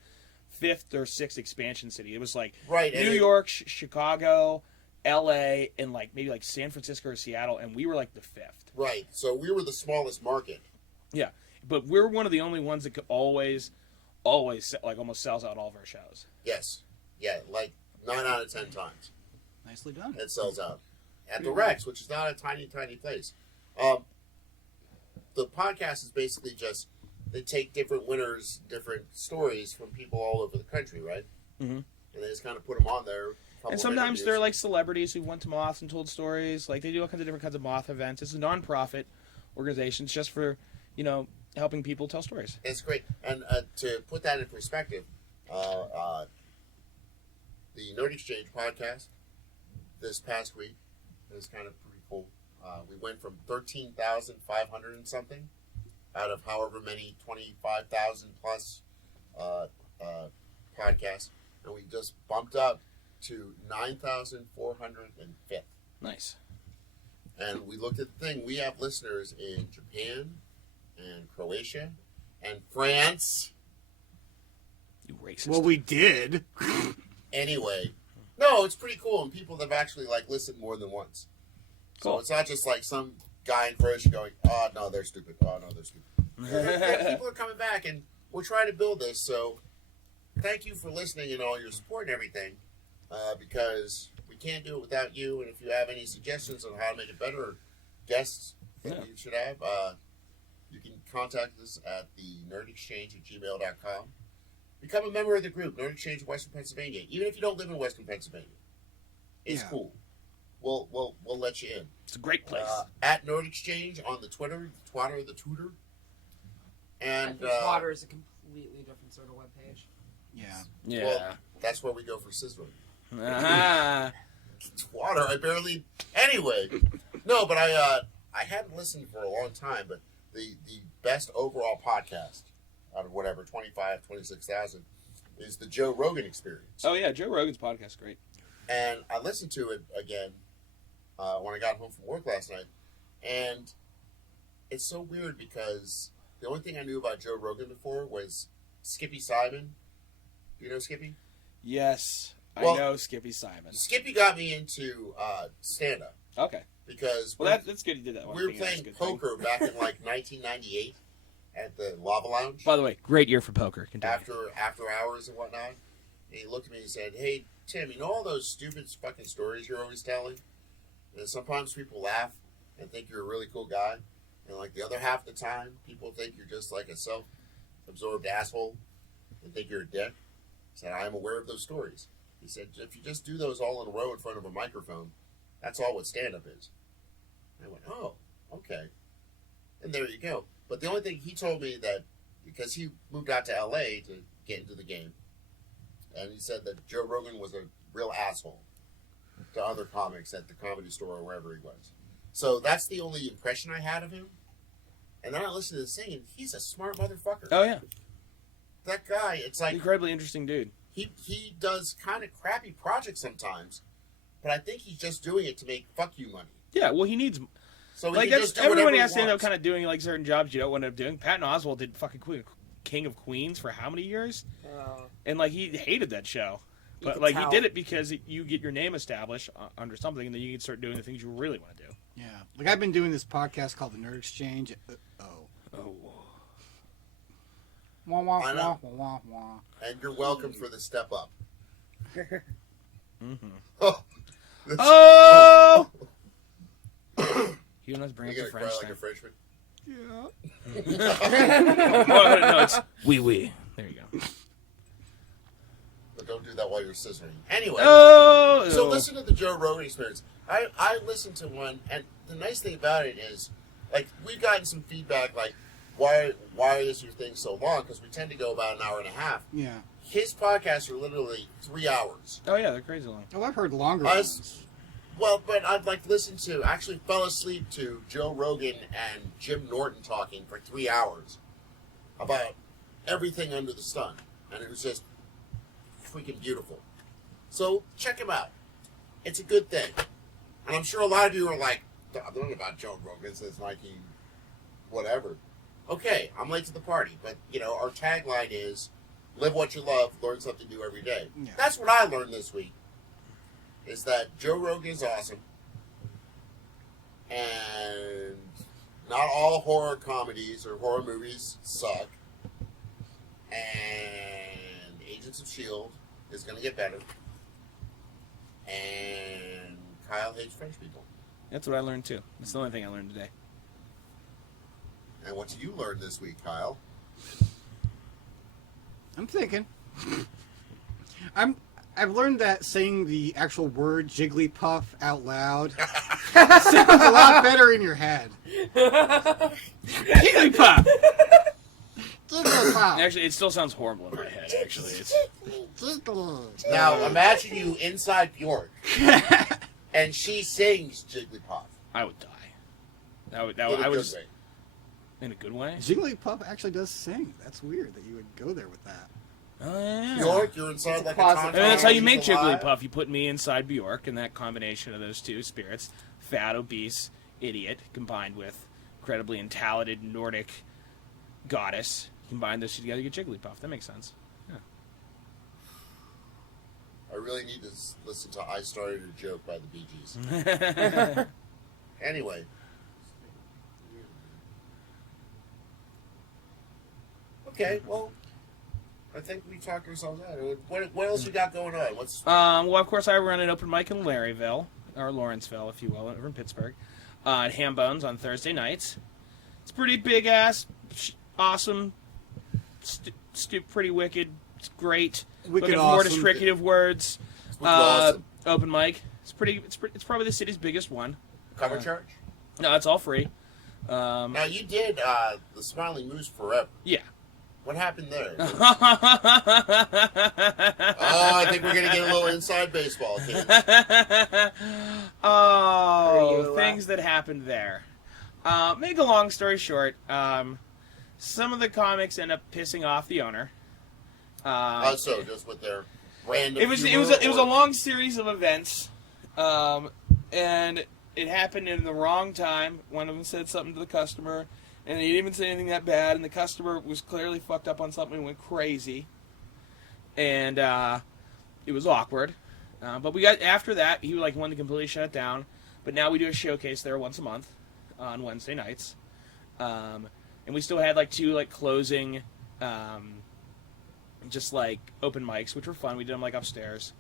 5th or 6th expansion city. It was like Right, New York, Chicago, LA, and like maybe like San Francisco or Seattle, and we were like the 5th. Right, so we were the smallest market. Yeah, but we're one of the only ones that could always like almost sells out all of our shows. Yes. Yeah, like 9 out of 10 times Nicely done. it sells out. At the Rex, which is not a tiny, tiny place. the podcast is basically just they take different winners, different stories from people all over the country, right? Mm-hmm. And they just kind of put them on there. And sometimes they're like celebrities who went to moths and told stories. Like they do all kinds of different kinds of moth events. It's a non-profit organization. It's just for, helping people tell stories. It's great. And to put that in perspective, the Nerd Exchange podcast this past week is kind of pretty cool. We went from 13,500 and something out of however many 25,000 plus podcasts, and we just bumped up to 9,405th. Nice. And we looked at the thing. We have listeners in Japan and Croatia and France. You racist. Well, we did. Anyway, no, it's pretty cool, and people that have actually listened more than once. Cool. So it's not just like some guy in Croatia going, "Oh no, they're stupid. Oh no, they're stupid." Yeah, people are coming back, and we're trying to build this. So thank you for listening and all your support and everything, because we can't do it without you. And if you have any suggestions on how to make it better, or guests that you should have, you can contact us at the nerdexchange@gmail.com. Become a member of the group, Nerd Exchange of Western Pennsylvania. Even if you don't live in Western Pennsylvania, it's cool. We'll let you in. It's a great place. At Nerd Exchange on the Twitter, the Tutor. And I think Twitter is a completely different sort of webpage. Yeah. Yeah. Well, that's where we go for sizzling. Ah. Twitter, I barely. Anyway, no, but I hadn't listened for a long time. But the best overall podcast out of whatever 26,000 is the Joe Rogan Experience. Oh yeah, Joe Rogan's podcast is great. And I listened to it again when I got home from work last night, and it's so weird because the only thing I knew about Joe Rogan before was Skippy Simon. Do you know Skippy? Yes, Well, I know Skippy Simon. Skippy got me into stand-up Okay. because Well, that's good. You did that one. we were thing. That's a playing good thing. poker back in 1998 at the Lava Lounge. By the way, great year for poker. Continue. after hours and whatnot. And he looked at me and said, "Hey, Tim, you know all those stupid fucking stories you're always telling? And sometimes people laugh and think you're a really cool guy. And the other half of the time, people think you're just like a self-absorbed asshole and think you're a dick." He said, "I am aware of those stories." He said, "If you just do those all in a row in front of a microphone, that's all what stand-up is." And I went, "Oh, okay." And there you go. But the only thing he told me that, because he moved out to L.A. to get into the game, and he said that Joe Rogan was a real asshole to other comics at the Comedy Store or wherever he was. So that's the only impression I had of him. And then I listened to this thing, and he's a smart motherfucker. Oh yeah, That guy, it's like incredibly interesting dude. he does kind of crappy projects sometimes, but I think he's just doing it to make fuck you money. Yeah, well, he needs So he like can that's just do whatever everybody he has to end up wants. kind of doing like certain jobs you don't want to end up doing. Patton Oswalt did fucking King of Queens for how many years? And he hated that show, but could he tell. did it because you get your name established under something, and then you can start doing the things you really want to do. Yeah. I've been doing this podcast called the Nerd Exchange. Oh, Wah, wah, I wah, know. wah, wah, wah. And you're welcome for the step up. mm-hmm. Oh! Oh! You don't have to bring You're up the going to French cry like a thing. Frenchman? Well, no, it's oui. There you go. But don't do that while you're scissoring. Anyway. Oh! So listen to the Joe Rogan Experience. I listened to one, and the nice thing about it is, we've gotten some feedback, why is your thing so long? Because we tend to go about an hour and a half. Yeah. His podcasts are literally 3 hours. Oh yeah, they're crazy long. Oh, I've heard longer Us- ones. Well, but I'd listen to, actually fell asleep to Joe Rogan and Jim Norton talking for 3 hours about everything under the sun. And it was just freaking beautiful. So check him out. It's a good thing. And I'm sure a lot of you are like, I've known about Joe Rogan since 19 whatever. Okay, I'm late to the party. But, our tagline is, live what you love, learn something new every day. Yeah. That's what I learned this week. Is that Joe Rogan is awesome. And not all horror comedies or horror movies suck. And Agents of S.H.I.E.L.D. is going to get better. And Kyle hates French people. That's what I learned too. That's the only thing I learned today. And what did you learn this week, Kyle? I'm thinking. I've learned that saying the actual word Jigglypuff out loud sounds a lot better in your head. Jigglypuff! Jigglypuff. Actually, it still sounds horrible in my head, actually. It's... Now, imagine you inside Bjork, and she sings Jigglypuff. I would die. I would In a good just... way. In a good way? Jigglypuff actually does sing. That's weird that you would go there with that. Oh, yeah. Bjork, you're inside It's a like closet. a I mean, that's how you make She's alive. Jigglypuff. You put me inside Bjork, and that combination of those two spirits, fat, obese, idiot, combined with incredibly talented Nordic goddess, combine those two together, you get Jigglypuff. That makes sense. I really need to listen to I Started a Joke by the Bee Gees. Yeah. Anyway. Okay, well, I think we talked ourselves out. What else you got going on? What's Well, of course, I run an open mic in Larryville, or Lawrenceville, if you will, over in Pittsburgh, at Ham Bones on Thursday nights. It's pretty big ass, awesome, pretty wicked. It's great. Wicked Looking for more awesome. descriptive words. awesome? Open mic. It's probably the city's biggest one. Cover charge? No, it's all free. Now, you did the Smiling Moose Forever. Yeah. What happened there? Oh, I think we're going to get a little inside baseball here. Things that happened there. Make a long story short, some of the comics end up pissing off the owner. So just with their random It was humor, a long series of events, and it happened in the wrong time. One of them said something to the customer, and he didn't even say anything that bad, and the customer was clearly fucked up on something and went crazy, and it was awkward. But we got after that, he wanted to completely shut it down. But now we do a showcase there once a month on Wednesday nights, and we still had two closing. Just open mics, which were fun. We did them upstairs,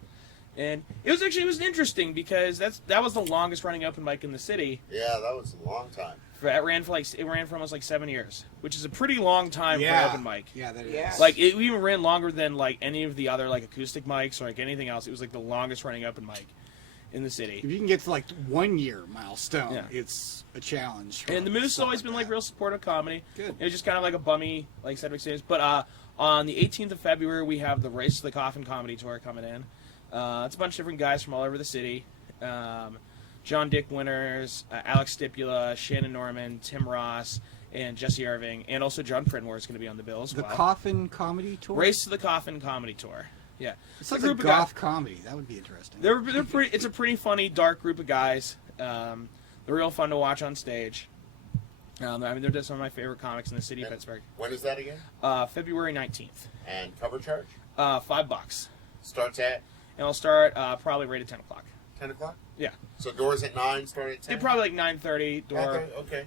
and it was interesting because that was the longest running open mic in the city. Yeah, that was a long time. It ran for almost 7 years, which is a pretty long time for an open mic. Yeah, that is. Yeah. It even ran longer than any of the other acoustic mics or anything else. It was the longest running open mic in the city. If you can get to 1 year milestone, Yeah. it's a challenge. And the Moose has stuff always been that. real supportive of comedy. Good. It was just kind of a bummy set of experience. But on the 18th of February, we have the Race to the Coffin comedy tour coming in. It's a bunch of different guys from all over the city. John Dick Winters, Alex Stipula, Shannon Norman, Tim Ross, and Jesse Irving, and also John Pridmore is going to be on the bill as The well. Coffin Comedy Tour? Race to the Coffin comedy tour. Yeah, It's a like a group of guys. goth comedy. That would be interesting. They're pretty. It's a pretty funny, dark group of guys. They're real fun to watch on stage. They're just some of my favorite comics in the city of And Pittsburgh. when is that again? February 19th. And cover charge? $5. Starts at And I'll start probably right at 10 o'clock. 10 o'clock? Yeah. So doors at 9, start at 10? It'd probably 9:30 door. 9:30? Okay.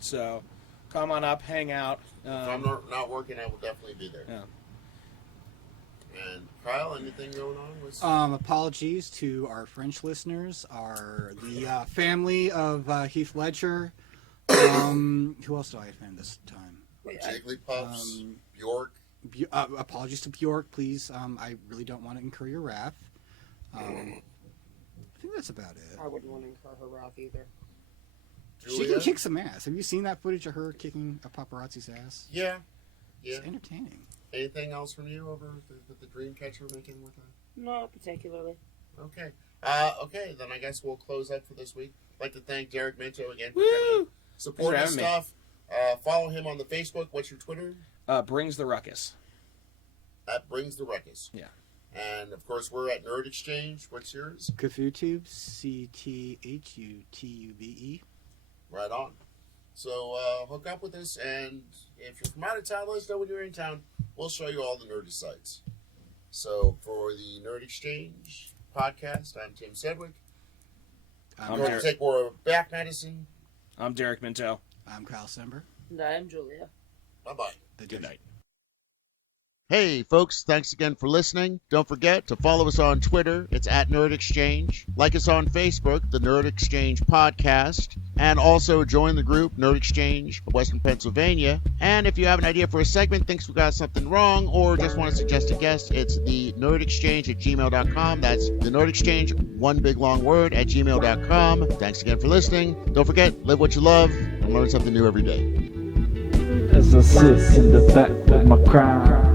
So come on up, hang out. If I'm not working, I will definitely be there. Yeah. And Kyle, anything going on? With Apologies to our French listeners, the family of Heath Ledger. Who else do I offend this time? Jigglypuffs, Bjork. Apologies to Bjork, please. I really don't want to incur your wrath. I think that's about it. I wouldn't want to incur her wrath either. She Julia? can kick some ass. Have you seen that footage of her kicking a paparazzi's ass? Yeah. Yeah. It's entertaining. Anything else from you over with the Dreamcatcher making with her? Not particularly. Okay. Okay, then I guess we'll close up for this week. I'd like to thank Derek Minto again for Woo! coming. Support Thanks his for having stuff. Follow him on the Facebook. What's your Twitter? Brings the ruckus. That brings the ruckus. Yeah. And of course, we're at Nerd Exchange. What's yours? CthulhuTube, CTHUTUBE. Right on. So hook up with us, and if you're from out of town, let us know when you're in town. We'll show you all the nerdy sites. So for the Nerd Exchange podcast, I'm Tim Sedgwick. I'm I'm going to Derek. take more back medicine. I'm Derek Minto. I'm Kyle Sember. And I'm Julia. Bye-bye. The Good night. Hey, folks, thanks again for listening. Don't forget to follow us on Twitter. It's at Nerd Exchange. Like us on Facebook, the Nerd Exchange Podcast. And also join the group, Nerd Exchange of Western Pennsylvania. And if you have an idea for a segment, thinks we got something wrong, or just want to suggest a guest, it's the nerdexchange@gmail.com. That's the Nerd Exchange, one big long word, at gmail.com. Thanks again for listening. Don't forget, live what you love and learn something new every day. As I sit in the back of my crown,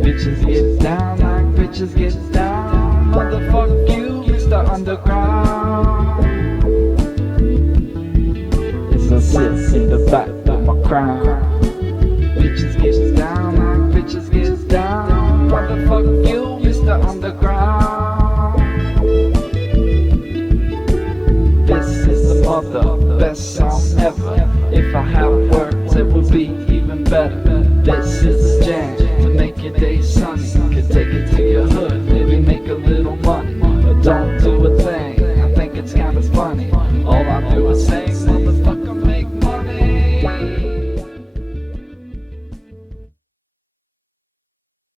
bitches get down like bitches get down. Motherfuck you, Mr. Underground. As I sit in the back of my crown, bitches get down like bitches get down. Motherfuck you, Mr. Underground.